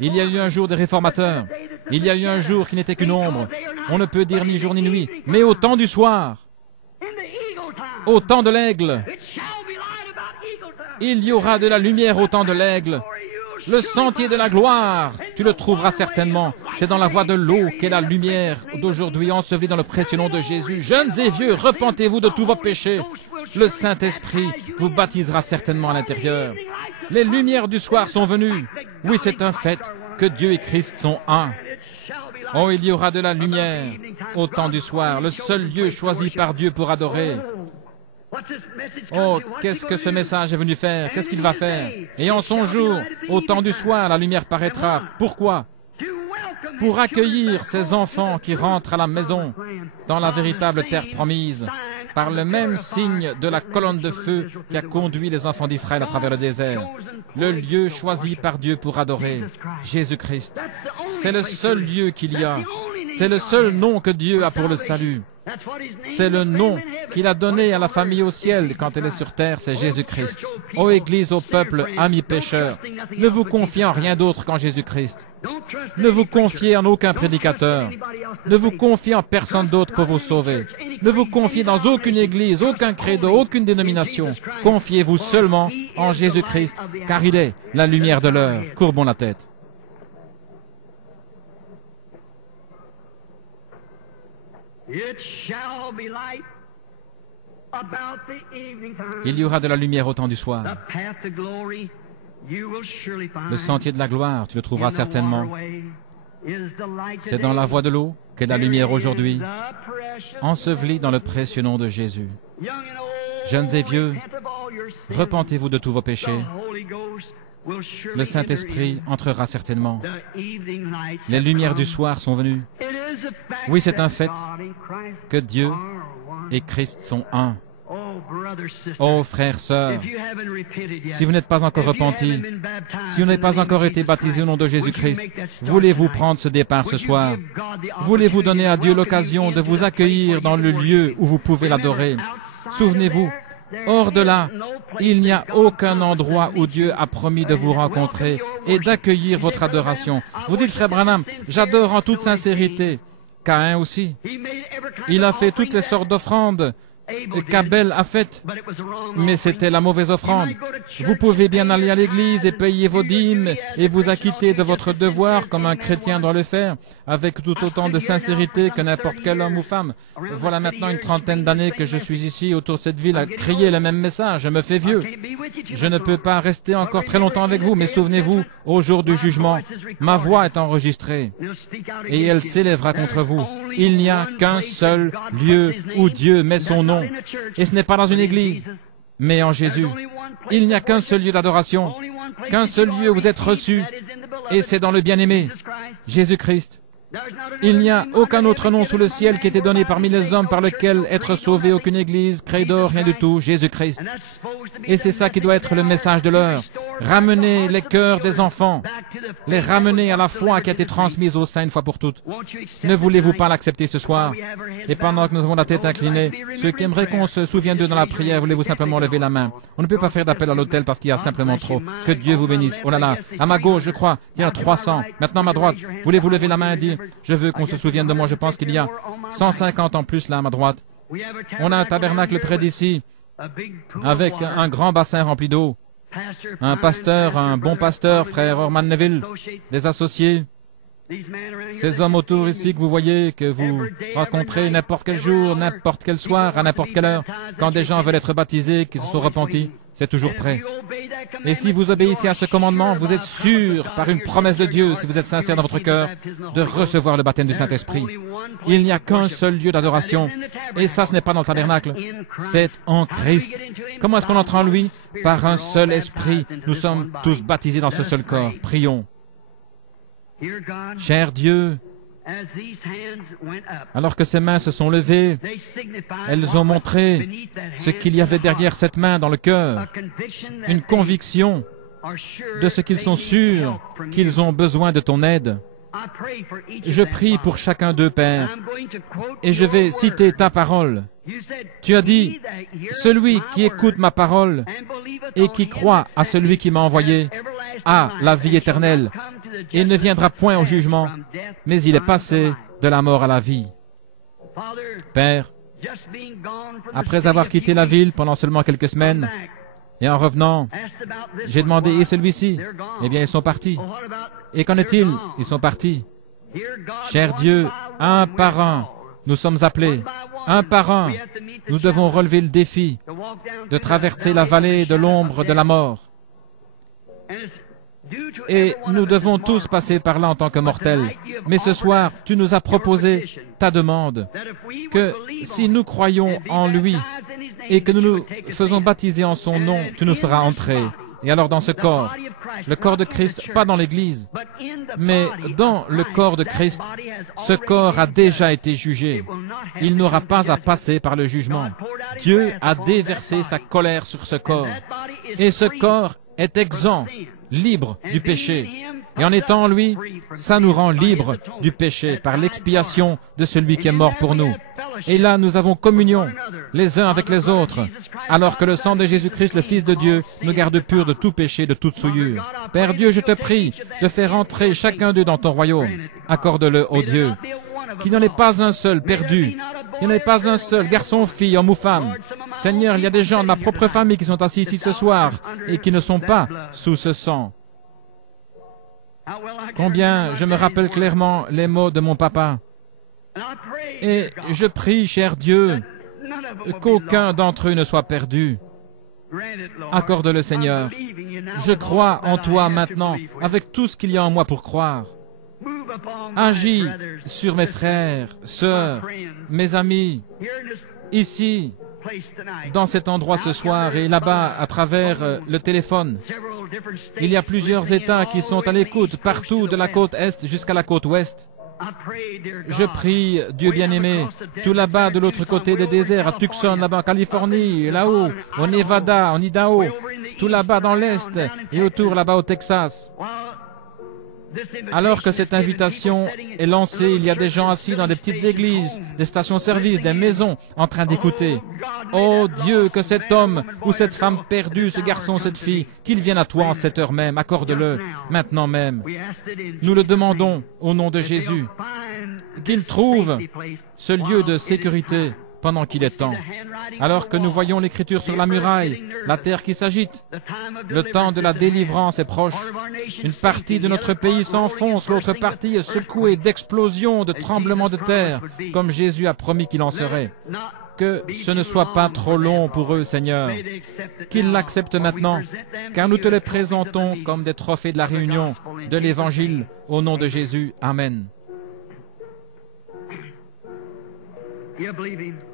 Il y a eu un jour des réformateurs. Il y a eu un jour qui n'était qu'une ombre. On ne peut dire ni jour ni nuit, mais au temps du soir, au temps de l'aigle, il y aura de la lumière au temps de l'aigle. Le sentier de la gloire, tu le trouveras certainement. C'est dans la voie de l'eau qu'est la lumière d'aujourd'hui, ensevelie dans le précieux nom de Jésus. Jeunes et vieux, repentez-vous de tous vos péchés. Le Saint-Esprit vous baptisera certainement à l'intérieur. Les lumières du soir sont venues. Oui, c'est un fait que Dieu et Christ sont un. Oh, il y aura de la lumière au temps du soir, le seul lieu choisi par Dieu pour adorer. Oh, qu'est-ce que ce message est venu faire? Qu'est-ce qu'il va faire? Et en son jour, au temps du soir, la lumière paraîtra. Pourquoi? Pour accueillir ces enfants qui rentrent à la maison, dans la véritable terre promise, par le même signe de la colonne de feu qui a conduit les enfants d'Israël à travers le désert. Le lieu choisi par Dieu pour adorer Jésus-Christ. C'est le seul lieu qu'il y a. C'est le seul nom que Dieu a pour le salut. C'est le nom qu'il a donné à la famille au ciel quand elle est sur terre, c'est Jésus-Christ. Ô Église, ô peuple, amis pécheurs, ne vous confiez en rien d'autre qu'en Jésus-Christ. Ne vous confiez en aucun prédicateur. Ne vous confiez en personne d'autre pour vous sauver. Ne vous confiez dans aucune église, aucun credo, aucune dénomination. Confiez-vous seulement en Jésus-Christ, car il est la lumière de l'heure. Courbons la tête. Il y aura de la lumière au temps du soir. Le sentier de la gloire, tu le trouveras certainement. C'est dans la voie de l'eau qu'est la lumière aujourd'hui, ensevelie dans le précieux nom de Jésus. Jeunes et vieux, repentez-vous de tous vos péchés. Le Saint-Esprit entrera certainement. Les lumières du soir sont venues. Oui, c'est un fait que Dieu et Christ sont un. Oh, frères, sœurs, si vous n'êtes pas encore repentis, si vous n'avez pas encore été baptisés au nom de Jésus-Christ, voulez-vous prendre ce départ ce soir? Voulez-vous donner à Dieu l'occasion de vous accueillir dans le lieu où vous pouvez l'adorer? Souvenez-vous, hors de là, il n'y a aucun endroit où Dieu a promis de vous rencontrer et d'accueillir votre adoration. Vous dites, frère Branham, j'adore en toute sincérité. Caïn aussi. Il a fait toutes les sortes d'offrandes qu'Abel a faites, mais c'était la mauvaise offrande. Vous pouvez bien aller à l'église et payer vos dîmes et vous acquitter de votre devoir comme un chrétien doit le faire, avec tout autant de sincérité que n'importe quel homme ou femme. Voilà maintenant une trentaine d'années que je suis ici autour de cette ville à crier le même message. Je me fais vieux. Je ne peux pas rester encore très longtemps avec vous, mais souvenez-vous, au jour du jugement, ma voix est enregistrée et elle s'élèvera contre vous. Il n'y a qu'un seul lieu où Dieu met son nom. Et ce n'est pas dans une église, mais en Jésus. Il n'y a qu'un seul lieu d'adoration, qu'un seul lieu où vous êtes reçus, et c'est dans le bien-aimé, Jésus-Christ. Il n'y a aucun autre nom sous le ciel qui ait été donné parmi les hommes par lequel être sauvé, aucune église, credo, rien du tout, Jésus-Christ. Et c'est ça qui doit être le message de l'heure. Ramener les cœurs des enfants, les ramener à la foi qui a été transmise au sein une fois pour toutes. Ne voulez-vous pas l'accepter ce soir? Et pendant que nous avons la tête inclinée, ceux qui aimeraient qu'on se souvienne d'eux dans la prière, voulez-vous simplement lever la main? On ne peut pas faire d'appel à l'autel parce qu'il y a simplement trop. Que Dieu vous bénisse. Oh là là, à ma gauche, je crois, il y en a 300. Maintenant à ma droite, voulez-vous lever la main et dire, je veux qu'on se souvienne de moi. Je pense qu'il y a 150 en plus là à ma droite. On a un tabernacle près d'ici, avec un grand bassin rempli d'eau. Un pasteur, un bon pasteur, frère Orman Neville, des associés, ces hommes autour ici que vous voyez, que vous rencontrez n'importe quel jour, n'importe quel soir, à n'importe quelle heure, quand des gens veulent être baptisés, qui se sont repentis, c'est toujours prêt. Et si vous obéissez à ce commandement, vous êtes sûr, par une promesse de Dieu, si vous êtes sincère dans votre cœur, de recevoir le baptême du Saint-Esprit. Il n'y a qu'un seul lieu d'adoration, et ça, ce n'est pas dans le tabernacle, c'est en Christ. Comment est-ce qu'on entre en lui? Par un seul esprit. Nous sommes tous baptisés dans ce seul corps. Prions. Cher Dieu, alors que ces mains se sont levées, elles ont montré ce qu'il y avait derrière cette main dans le cœur, une conviction de ce qu'ils sont sûrs qu'ils ont besoin de ton aide. Je prie pour chacun d'eux, Père, et je vais citer ta parole. Tu as dit, « Celui qui écoute ma parole et qui croit à celui qui m'a envoyé a la vie éternelle. Il ne viendra point au jugement, mais il est passé de la mort à la vie. » Père, après avoir quitté la ville pendant seulement quelques semaines, et en revenant, j'ai demandé, et celui-ci? Eh bien, ils sont partis. Et qu'en est-il? Ils sont partis. Cher Dieu, un par un, nous sommes appelés. Un par un, nous devons relever le défi de traverser la vallée de l'ombre de la mort. Et nous devons tous passer par là en tant que mortels. Mais ce soir, tu nous as proposé ta demande, que si nous croyons en lui et que nous nous faisons baptiser en son nom, tu nous feras entrer. Et alors dans ce corps, le corps de Christ, pas dans l'Église, mais dans le corps de Christ, ce corps a déjà été jugé. Il n'aura pas à passer par le jugement. Dieu a déversé sa colère sur ce corps. Et ce corps est exempt, libre du péché. Et en étant en lui, ça nous rend libres du péché par l'expiation de celui qui est mort pour nous. Et là, nous avons communion les uns avec les autres, alors que le sang de Jésus-Christ, le Fils de Dieu, nous garde purs de tout péché, de toute souillure. Père Dieu, je te prie de faire entrer chacun d'eux dans ton royaume. Accorde-le, ô Dieu, qu'il n'y en ait pas un seul perdu, qu'il n'y en ait pas un seul, garçon, fille, homme ou femme. Seigneur, il y a des gens de ma propre famille qui sont assis ici ce soir et qui ne sont pas sous ce sang. Combien je me rappelle clairement les mots de mon papa. Et je prie, cher Dieu, qu'aucun d'entre eux ne soit perdu. Accorde-le, Seigneur. Je crois en toi maintenant, avec tout ce qu'il y a en moi pour croire. Agis sur mes frères, sœurs, mes amis, ici, dans cet endroit ce soir et là-bas à travers le téléphone. Il y a plusieurs États qui sont à l'écoute partout de la côte Est jusqu'à la côte Ouest. Je prie, Dieu bien-aimé, tout là-bas de l'autre côté des déserts, à Tucson, là-bas en Californie, là-haut, au Nevada, en Idaho, tout là-bas dans l'Est et autour là-bas au Texas. Alors que cette invitation est lancée, il y a des gens assis dans des petites églises, des stations-service, des maisons, en train d'écouter. Oh Dieu, que cet homme ou cette femme perdue, ce garçon, cette fille, qu'il vienne à toi en cette heure même, accorde-le, maintenant même. Nous le demandons au nom de Jésus, qu'il trouve ce lieu de sécurité pendant qu'il est temps. Alors que nous voyons l'écriture sur la muraille, la terre qui s'agite, le temps de la délivrance est proche. Une partie de notre pays s'enfonce, l'autre partie est secouée d'explosions, de tremblements de terre, comme Jésus a promis qu'il en serait. Que ce ne soit pas trop long pour eux, Seigneur. Qu'ils l'acceptent maintenant, car nous te les présentons comme des trophées de la réunion de l'Évangile, au nom de Jésus. Amen.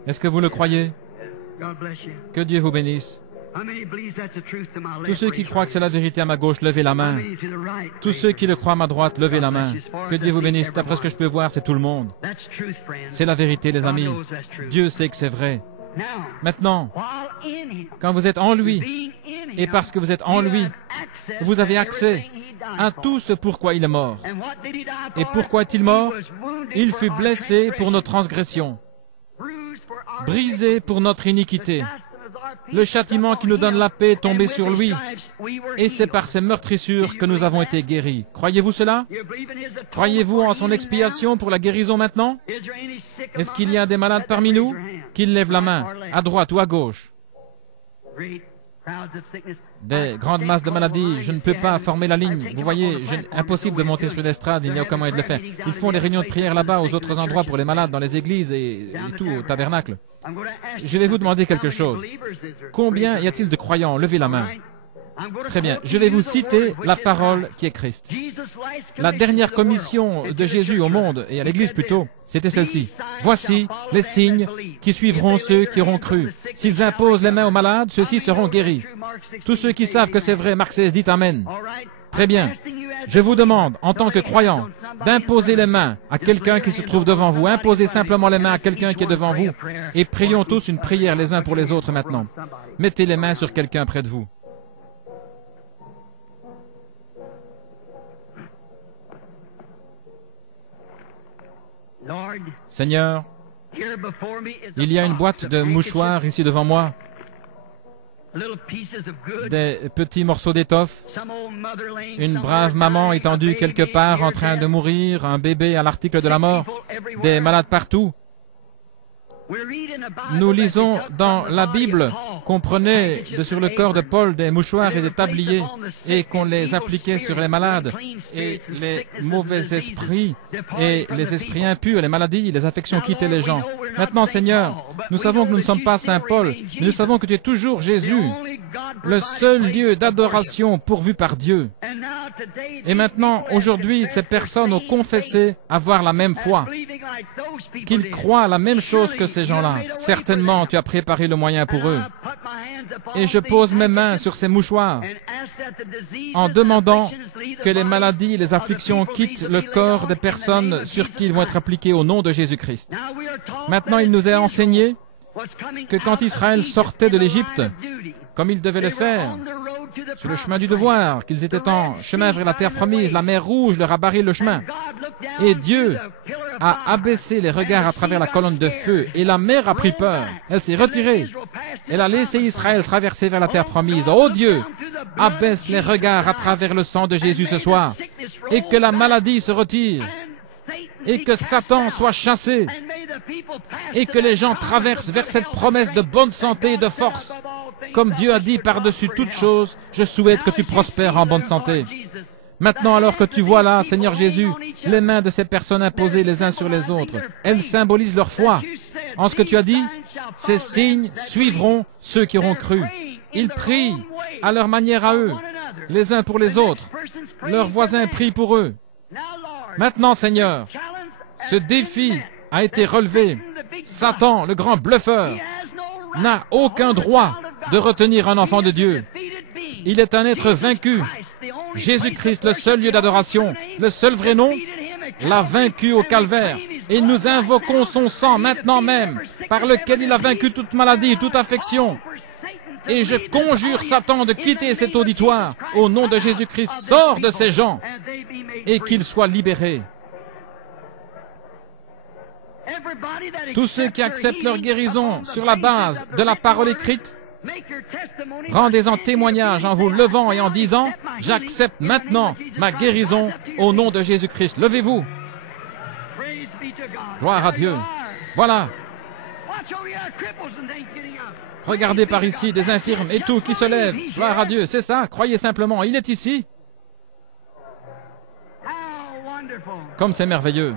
Est-ce que vous le croyez? Que Dieu vous bénisse. Tous ceux qui croient que c'est la vérité à ma gauche, levez la main. Tous ceux qui le croient à ma droite, levez la main. Que Dieu vous bénisse. D'après ce que je peux voir, c'est tout le monde. C'est la vérité, les amis. Dieu sait que c'est vrai. Maintenant, quand vous êtes en lui, et parce que vous êtes en lui, vous avez accès à tout ce pourquoi il est mort. Et pourquoi est-il mort? Il fut blessé pour nos transgressions, brisé pour notre iniquité. Le châtiment qui nous donne la paix est tombé sur lui, et c'est par ses meurtrissures que nous avons été guéris. Croyez-vous cela? Croyez-vous en son expiation pour la guérison maintenant? Est-ce qu'il y a des malades parmi nous? Qu'ils lèvent la main, à droite ou à gauche. Des grandes masses de maladies, je ne peux pas former la ligne. Vous voyez, impossible de monter sur l'estrade, il n'y a aucun moyen de le faire. Ils font des réunions de prière là-bas, aux autres endroits pour les malades, dans les églises et tout, au tabernacle. Je vais vous demander quelque chose. Combien y a-t-il de croyants? Levez la main. Très bien. Je vais vous citer la parole qui est Christ. La dernière commission de Jésus au monde, et à l'Église plutôt, c'était celle-ci. Voici les signes qui suivront ceux qui auront cru. S'ils imposent les mains aux malades, ceux-ci seront guéris. Tous ceux qui savent que c'est vrai, Marc 16 dit Amen. Très bien. Je vous demande, en tant que croyant, d'imposer les mains à quelqu'un qui se trouve devant vous. Imposez simplement les mains à quelqu'un qui est devant vous. Et prions tous une prière les uns pour les autres maintenant. Mettez les mains sur quelqu'un près de vous. Seigneur, il y a une boîte de mouchoirs ici devant moi, des petits morceaux d'étoffe, une brave maman étendue quelque part en train de mourir, un bébé à l'article de la mort, des malades partout. Nous lisons dans la Bible qu'on prenait sur le corps de Paul des mouchoirs et des tabliers et qu'on les appliquait sur les malades et les mauvais esprits et les esprits impurs, les maladies, les affections quittaient les gens. Maintenant, Seigneur, nous savons que nous ne sommes pas Saint Paul, mais nous savons que tu es toujours Jésus, le seul lieu d'adoration pourvu par Dieu. Et maintenant, aujourd'hui, ces personnes ont confessé avoir la même foi, qu'ils croient la même chose que ces gens-là. Certainement, tu as préparé le moyen pour eux. Et je pose mes mains sur ces mouchoirs en demandant que les maladies et les afflictions quittent le corps des personnes sur qui ils vont être appliqués au nom de Jésus-Christ. Maintenant, il nous est enseigné que quand Israël sortait de l'Égypte, comme il devait le faire, sur le chemin du devoir, qu'ils étaient en chemin vers la terre promise, la mer Rouge leur a barré le chemin. Et Dieu a abaissé les regards à travers la colonne de feu, et la mer a pris peur. Elle s'est retirée. Elle a laissé Israël traverser vers la terre promise. Oh Dieu, abaisse les regards à travers le sang de Jésus ce soir, et que la maladie se retire, et que Satan soit chassé, et que les gens traversent vers cette promesse de bonne santé et de force. Comme Dieu a dit par-dessus toute chose, je souhaite que tu prospères en bonne santé. Maintenant, alors que tu vois là, Seigneur Jésus, les mains de ces personnes imposées les uns sur les autres, elles symbolisent leur foi. En ce que tu as dit, ces signes suivront ceux qui auront cru. Ils prient à leur manière à eux, les uns pour les autres. Leurs voisins prient pour eux. Maintenant, Seigneur, ce défi a été relevé. Satan, le grand bluffeur, n'a aucun droit de retenir un enfant de Dieu. Il est un être vaincu. Jésus-Christ, le seul lieu d'adoration, le seul vrai nom, l'a vaincu au calvaire. Et nous invoquons son sang maintenant même, par lequel il a vaincu toute maladie, toute affection. Et je conjure Satan de quitter cet auditoire. Au nom de Jésus-Christ, sors de ces gens et qu'ils soient libérés. Tous ceux qui acceptent leur guérison sur la base de la parole écrite, rendez-en témoignage en vous levant et en disant, j'accepte maintenant ma guérison au nom de Jésus-Christ. Levez-vous. Gloire à Dieu. Voilà. Regardez par ici des infirmes et tout qui se lèvent. Gloire à Dieu. C'est ça. Croyez simplement. Il est ici. Comme c'est merveilleux.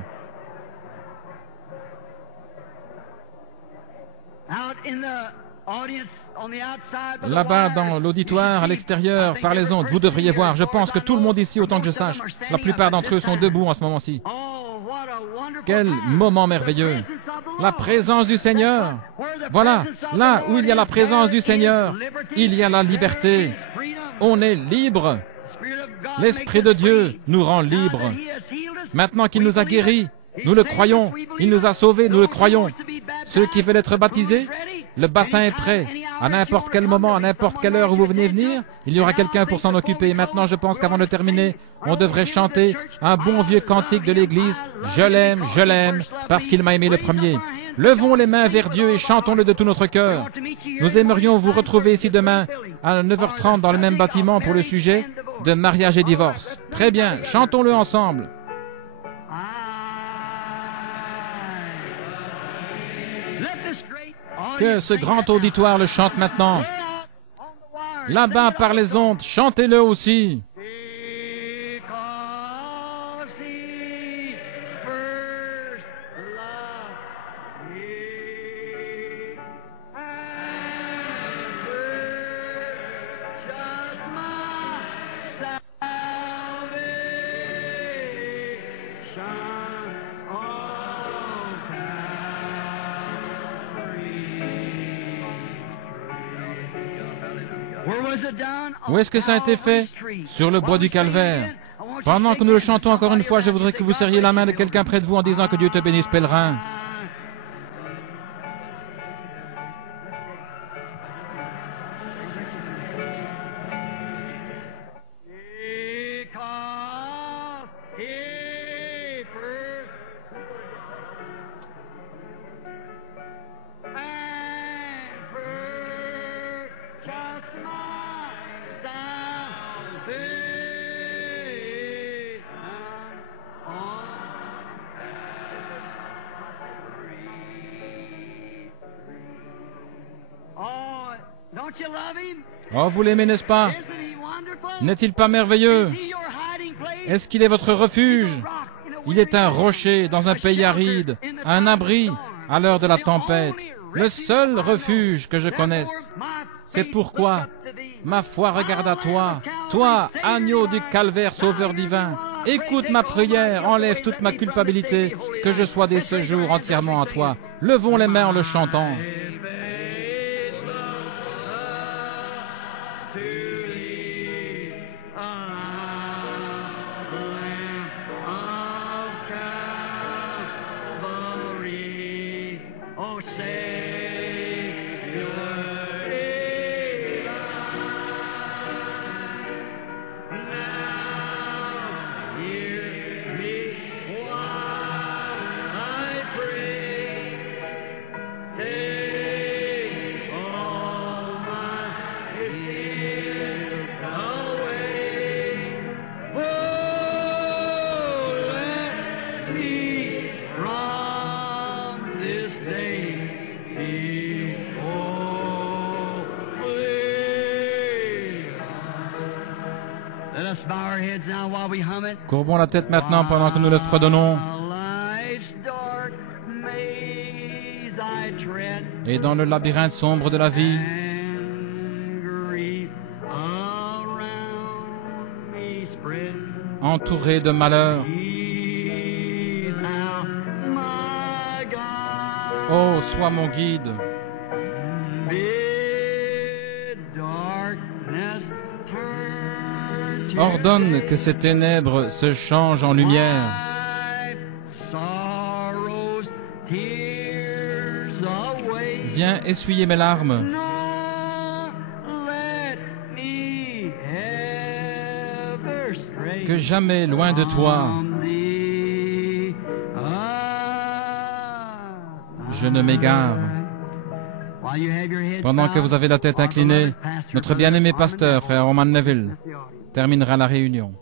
Là-bas, dans l'auditoire, à l'extérieur, par les ondes, vous devriez voir. Je pense que tout le monde ici, autant que je sache, la plupart d'entre eux sont debout en ce moment-ci. Quel moment merveilleux! La présence du Seigneur. Voilà, là où il y a la présence du Seigneur, il y a la liberté. On est libre. L'Esprit de Dieu nous rend libres. Maintenant qu'il nous a guéris, nous le croyons. Il nous a sauvés, nous le croyons. Ceux qui veulent être baptisés, le bassin est prêt. À n'importe quel moment, à n'importe quelle heure où vous venez venir, il y aura quelqu'un pour s'en occuper. Maintenant, je pense qu'avant de terminer, on devrait chanter un bon vieux cantique de l'Église. Je l'aime, parce qu'il m'a aimé le premier. Levons les mains vers Dieu et chantons-le de tout notre cœur. Nous aimerions vous retrouver ici demain à 9h30 dans le même bâtiment pour le sujet de mariage et divorce. Très bien, chantons-le ensemble. Que ce grand auditoire le chante maintenant. Là-bas par les ondes, chantez-le aussi. Où est-ce que ça a été fait? Sur le bois du Calvaire. Pendant que nous le chantons encore une fois, je voudrais que vous serriez la main de quelqu'un près de vous en disant que Dieu te bénisse, pèlerin. Oh, vous l'aimez, n'est-ce pas? N'est-il pas merveilleux? Est-ce qu'il est votre refuge? Il est un rocher dans un pays aride, un abri à l'heure de la tempête, le seul refuge que je connaisse. C'est pourquoi ma foi regarde à toi, toi, agneau du calvaire, sauveur divin. Écoute ma prière, enlève toute ma culpabilité, que je sois dès ce jour entièrement à toi. Levons les mains en le chantant. Courbons la tête maintenant pendant que nous le fredonnons. Et dans le labyrinthe sombre de la vie, entouré de malheur, oh, sois mon guide. Ordonne que ces ténèbres se changent en lumière. Viens essuyer mes larmes. Que jamais loin de toi, je ne m'égare. Pendant que vous avez la tête inclinée, notre bien-aimé pasteur, frère Roman Neville, terminera la réunion.